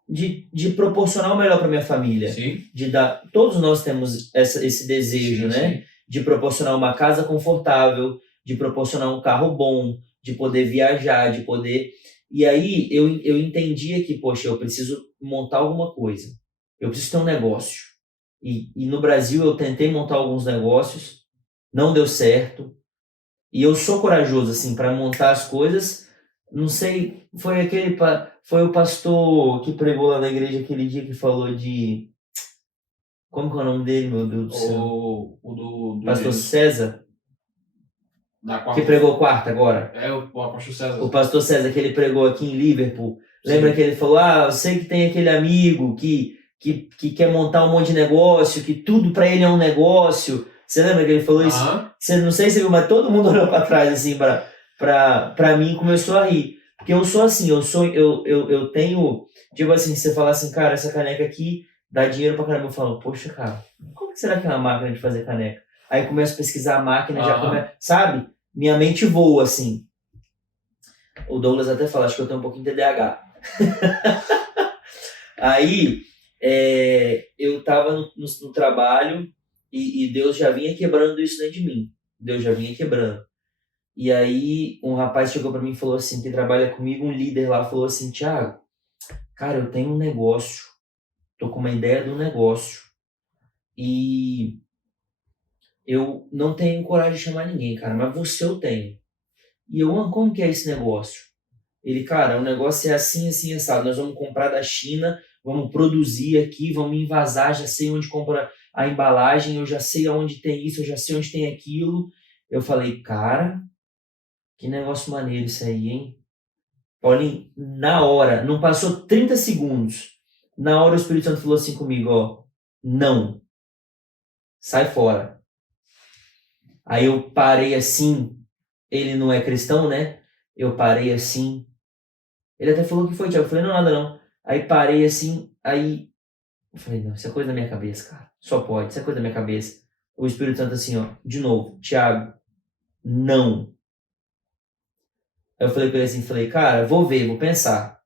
de proporcionar o melhor para minha família. Sim. De dar, todos nós temos esse desejo, Sim, né? sim. De proporcionar uma casa confortável, de proporcionar um carro bom, de poder viajar, de poder... E aí eu entendia que, poxa, eu preciso montar alguma coisa. Eu preciso ter um negócio. E no Brasil eu tentei montar alguns negócios, não deu certo. E eu sou corajoso, assim, para montar as coisas. Não sei, foi o pastor que pregou lá na igreja aquele dia que falou de... Como que é o nome dele, meu Deus do céu? O do Pastor César, da quarta, que pregou quarta agora. É o pastor César. O pastor César, que ele pregou aqui em Liverpool. Lembra Sim. que ele falou, eu sei que tem aquele amigo que quer montar um monte de negócio, que tudo para ele é um negócio. Você lembra que ele falou isso? Você, não sei se você viu, mas todo mundo olhou para trás, assim, para mim e começou a rir. Porque eu sou assim, eu tenho, tipo assim, você fala assim, cara, essa caneca aqui dá dinheiro pra caramba. Eu falo, poxa, cara, como que será que é uma máquina de fazer caneca? Aí eu começo a pesquisar a máquina, já começa, sabe? Minha mente voa, assim. O Douglas até fala, acho que eu tenho um pouquinho de TDAH. Aí, eu tava no trabalho e Deus já vinha quebrando isso dentro de mim. Deus já vinha quebrando. E aí, um rapaz chegou pra mim e falou assim, que trabalha comigo, um líder lá, falou assim, Thiago, cara, eu tenho um negócio, tô com uma ideia de um negócio e eu não tenho coragem de chamar ninguém, cara, mas você eu tenho. E eu, como que é esse negócio? Ele, cara, o negócio é assim, assim, assado. Nós vamos comprar da China, vamos produzir aqui, vamos envasar, já sei onde comprar a embalagem, eu já sei aonde tem isso, eu já sei onde tem aquilo. Eu falei, cara, que negócio maneiro isso aí, hein? Paulinho, na hora, não passou 30 segundos. Na hora o Espírito Santo falou assim comigo, ó, não, sai fora. Aí eu parei assim, ele não é cristão, né? Eu parei assim. Ele até falou que foi, Thiago. Eu falei, não, nada não. Aí parei assim, aí eu falei, não, isso é coisa da minha cabeça, cara. Só pode, isso é coisa da minha cabeça. O Espírito Santo assim, ó, de novo, Thiago, não. Aí eu falei pra ele assim, falei, cara, vou ver, vou pensar.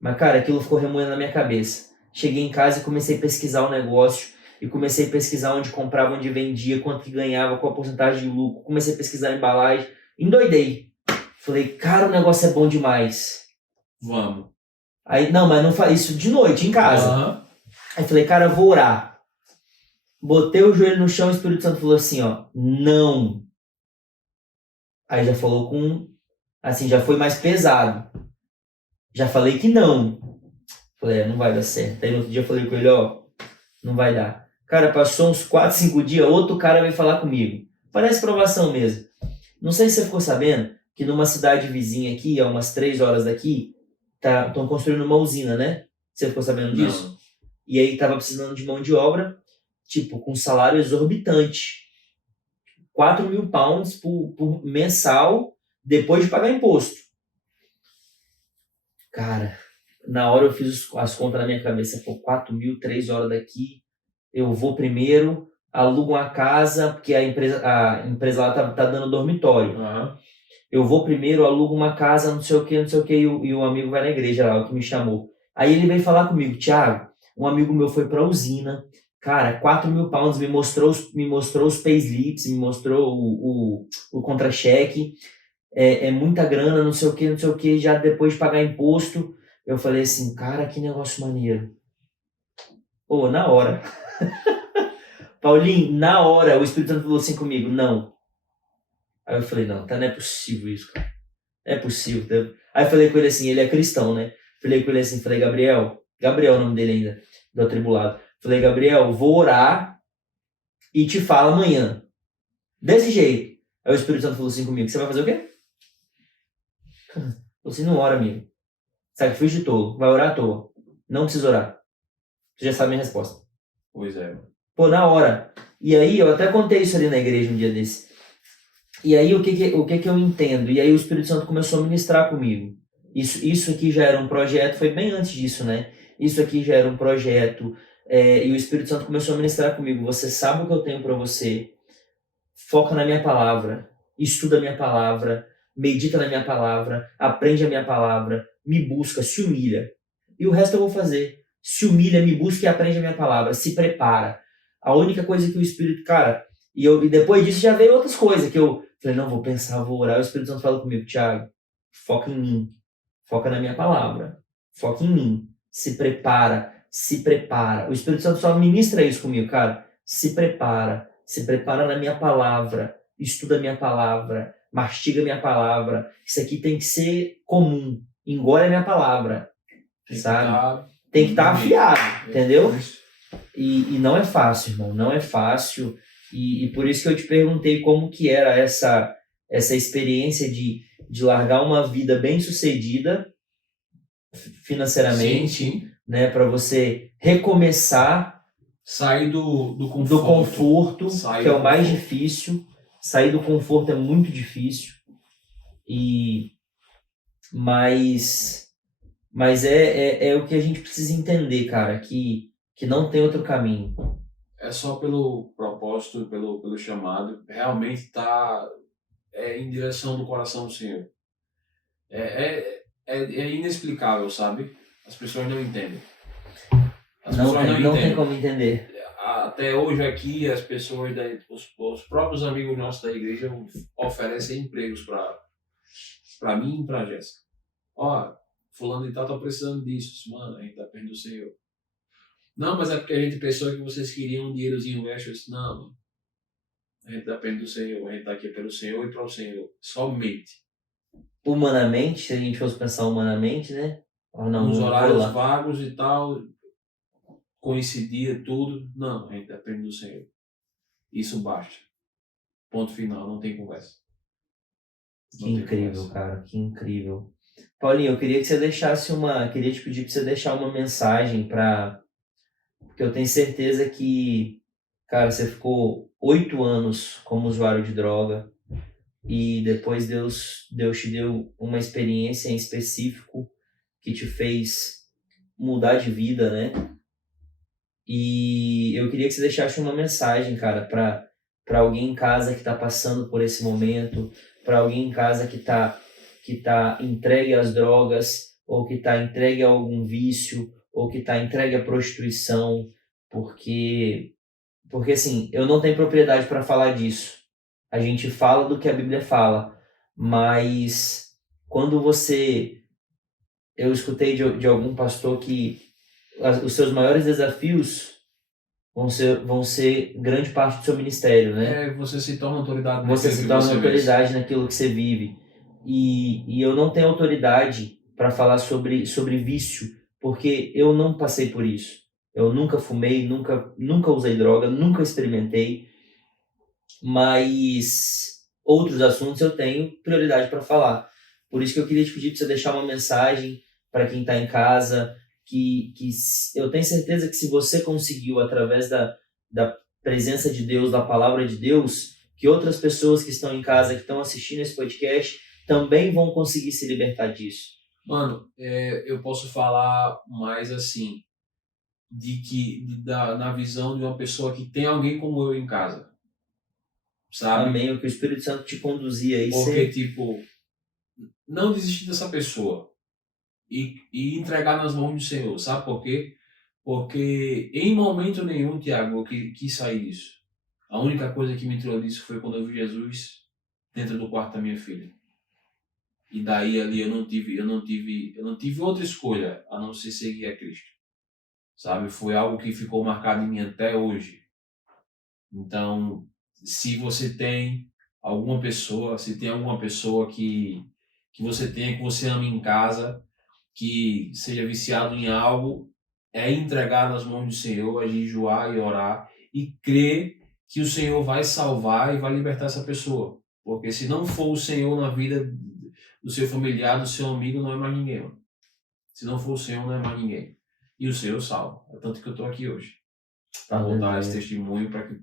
Mas, cara, aquilo ficou remoendo na minha cabeça. Cheguei em casa e comecei a pesquisar o negócio. E comecei a pesquisar onde comprava, onde vendia, quanto que ganhava, qual a porcentagem de lucro. Comecei a pesquisar a embalagem. Endoidei. Falei, cara, o negócio é bom demais. Vamos. Aí, não, mas não faz isso de noite, em casa. Aí falei, cara, eu vou orar. Botei o joelho no chão e o Espírito Santo falou assim, ó, não. Aí já falou com, assim, já foi mais pesado. Já falei que não. Falei, não vai dar certo. Aí no outro dia eu falei com ele, ó, não vai dar. Cara, passou uns 4, 5 dias, outro cara veio falar comigo. Parece provação mesmo. Não sei se você ficou sabendo que numa cidade vizinha aqui, a umas 3 horas daqui, estão construindo uma usina, né? Você ficou sabendo disso? Não. E aí tava precisando de mão de obra, tipo, com salário exorbitante. 4.000 pounds por mensal, depois de pagar imposto. Cara, na hora eu fiz as contas na minha cabeça. Pô, 4.000, 3 horas daqui. Eu vou primeiro, alugo uma casa, porque a empresa lá tá dando dormitório. Eu vou primeiro, alugo uma casa, não sei o que, e o amigo vai na igreja lá, o que me chamou. Aí ele veio falar comigo, Thiago, um amigo meu foi pra usina, cara, 4.000 pounds, me mostrou os payslips, me mostrou o contra-cheque, é muita grana, não sei o que, já depois de pagar imposto. Eu falei assim, cara, que negócio maneiro. Pô, na hora. Paulinho, na hora, o Espírito Santo falou assim comigo, não. Aí eu falei, não, tá, não é possível isso, cara. Não é possível. Aí eu falei com ele assim, ele é cristão, né? Falei com ele assim, falei, Gabriel é o nome dele ainda, do atribulado. Falei, Gabriel, vou orar e te falo amanhã. Desse jeito. Aí o Espírito Santo falou assim comigo, você vai fazer o quê? Falei assim, não ora, amigo. Sacrifício de tolo, vai orar à toa. Não precisa orar. Você já sabe a minha resposta. Pois é. Pô, na hora. E aí, eu até contei isso ali na igreja um dia desse. E aí, o que eu entendo? E aí, o Espírito Santo começou a ministrar comigo. Isso aqui já era um projeto, foi bem antes disso, né? Isso aqui já era um projeto. E o Espírito Santo começou a ministrar comigo. Você sabe o que eu tenho para você. Foca na minha palavra. Estuda a minha palavra. Medita na minha palavra. Aprende a minha palavra. Me busca, se humilha. E o resto eu vou fazer. Se humilha, me busca e aprende a minha palavra. Se prepara. A única coisa que o Espírito... Cara, e depois disso já veio outras coisas que eu falei, não, vou pensar, vou orar. O Espírito Santo fala comigo, Thiago, foca em mim. Foca na minha palavra. Foca em mim. Se prepara. Se prepara. O Espírito Santo só ministra isso comigo, cara. Se prepara. Se prepara na minha palavra. Estuda a minha palavra. Mastiga a minha palavra. Isso aqui tem que ser comum. Engole a minha palavra. Sabe? Tem que estar afiado, entendeu? E não é fácil, irmão. Não é fácil. E por isso que eu te perguntei como que era essa experiência de largar uma vida bem sucedida financeiramente, sim. Né, para você recomeçar, sair do conforto, que é o mais difícil. Sair do conforto é muito difícil. Mas é o que a gente precisa entender, cara, que não tem outro caminho. É só pelo propósito, pelo chamado, realmente tá em direção do coração do Senhor. É inexplicável, sabe? As pessoas não entendem. As pessoas não Não tem entendem. como entender. Até hoje aqui, as pessoas, os próprios amigos nossos da igreja oferecem empregos para mim e para Jéssica. Ó, fulano de tal tá precisando disso. Mano, a gente depende do Senhor. Não, mas é porque a gente pensou que vocês queriam um dinheirozinho extra. Eu disse, não, mano. A gente depende do Senhor. A gente tá aqui pelo Senhor e para o Senhor. Somente. Humanamente, se a gente fosse pensar humanamente, né? Não, Nos vou horários lá. vagos e tal, coincidia tudo. Não, a gente depende do Senhor. Isso basta. Ponto final, não tem conversa. Que incrível, cara, que incrível. Paulinho, eu queria que você deixasse queria te pedir para você deixar uma mensagem porque eu tenho certeza que, cara, você ficou 8 anos como usuário de droga e depois Deus te deu uma experiência em específico que te fez mudar de vida, né? E eu queria que você deixasse uma mensagem, cara, para alguém em casa que está passando por esse momento, para alguém em casa que tá entregue às drogas, ou que está entregue a algum vício, ou que está entregue à prostituição, porque assim, eu não tenho propriedade para falar disso. A gente fala do que a Bíblia fala, mas quando eu escutei de algum pastor que os seus maiores desafios vão ser grande parte do seu ministério, né? Você se torna autoridade Você naquilo se que torna você autoridade naquilo que você vive. E eu não tenho autoridade para falar sobre vício, porque eu não passei por isso. Eu nunca fumei, nunca usei droga, nunca experimentei, mas outros assuntos eu tenho prioridade para falar. Por isso que eu queria te pedir para você deixar uma mensagem para quem está em casa, que eu tenho certeza que se você conseguiu, através da presença de Deus, da palavra de Deus, que outras pessoas que estão em casa, que estão assistindo esse podcast, também vão conseguir se libertar disso. Mano, eu posso falar mais assim, na visão de uma pessoa que tem alguém como eu em casa. Sabe? Amém. Que o Espírito Santo te conduzia aí. Porque, tipo, não desistir dessa pessoa e entregar nas mãos do Senhor. Sabe por quê? Porque em momento nenhum, Tiago, eu quis sair disso. A única coisa que me tirou disso foi quando eu vi Jesus dentro do quarto da minha filha. E daí ali eu não tive outra escolha a não ser seguir a Cristo. Sabe? Foi algo que ficou marcado em mim até hoje. Então, se você tem alguma pessoa, se tem alguma pessoa que você tenha, que você ama em casa, que seja viciado em algo, é entregar nas mãos do Senhor, é jejuar e orar e crer que o Senhor vai salvar e vai libertar essa pessoa. Porque se não for o Senhor na vida do seu familiar, do seu amigo, não é mais ninguém. Mano. Se não for o Senhor, não é mais ninguém. E o Senhor salva. É tanto que eu estou aqui hoje. Para contar esse testemunho, para que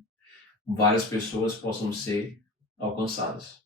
várias pessoas possam ser alcançadas.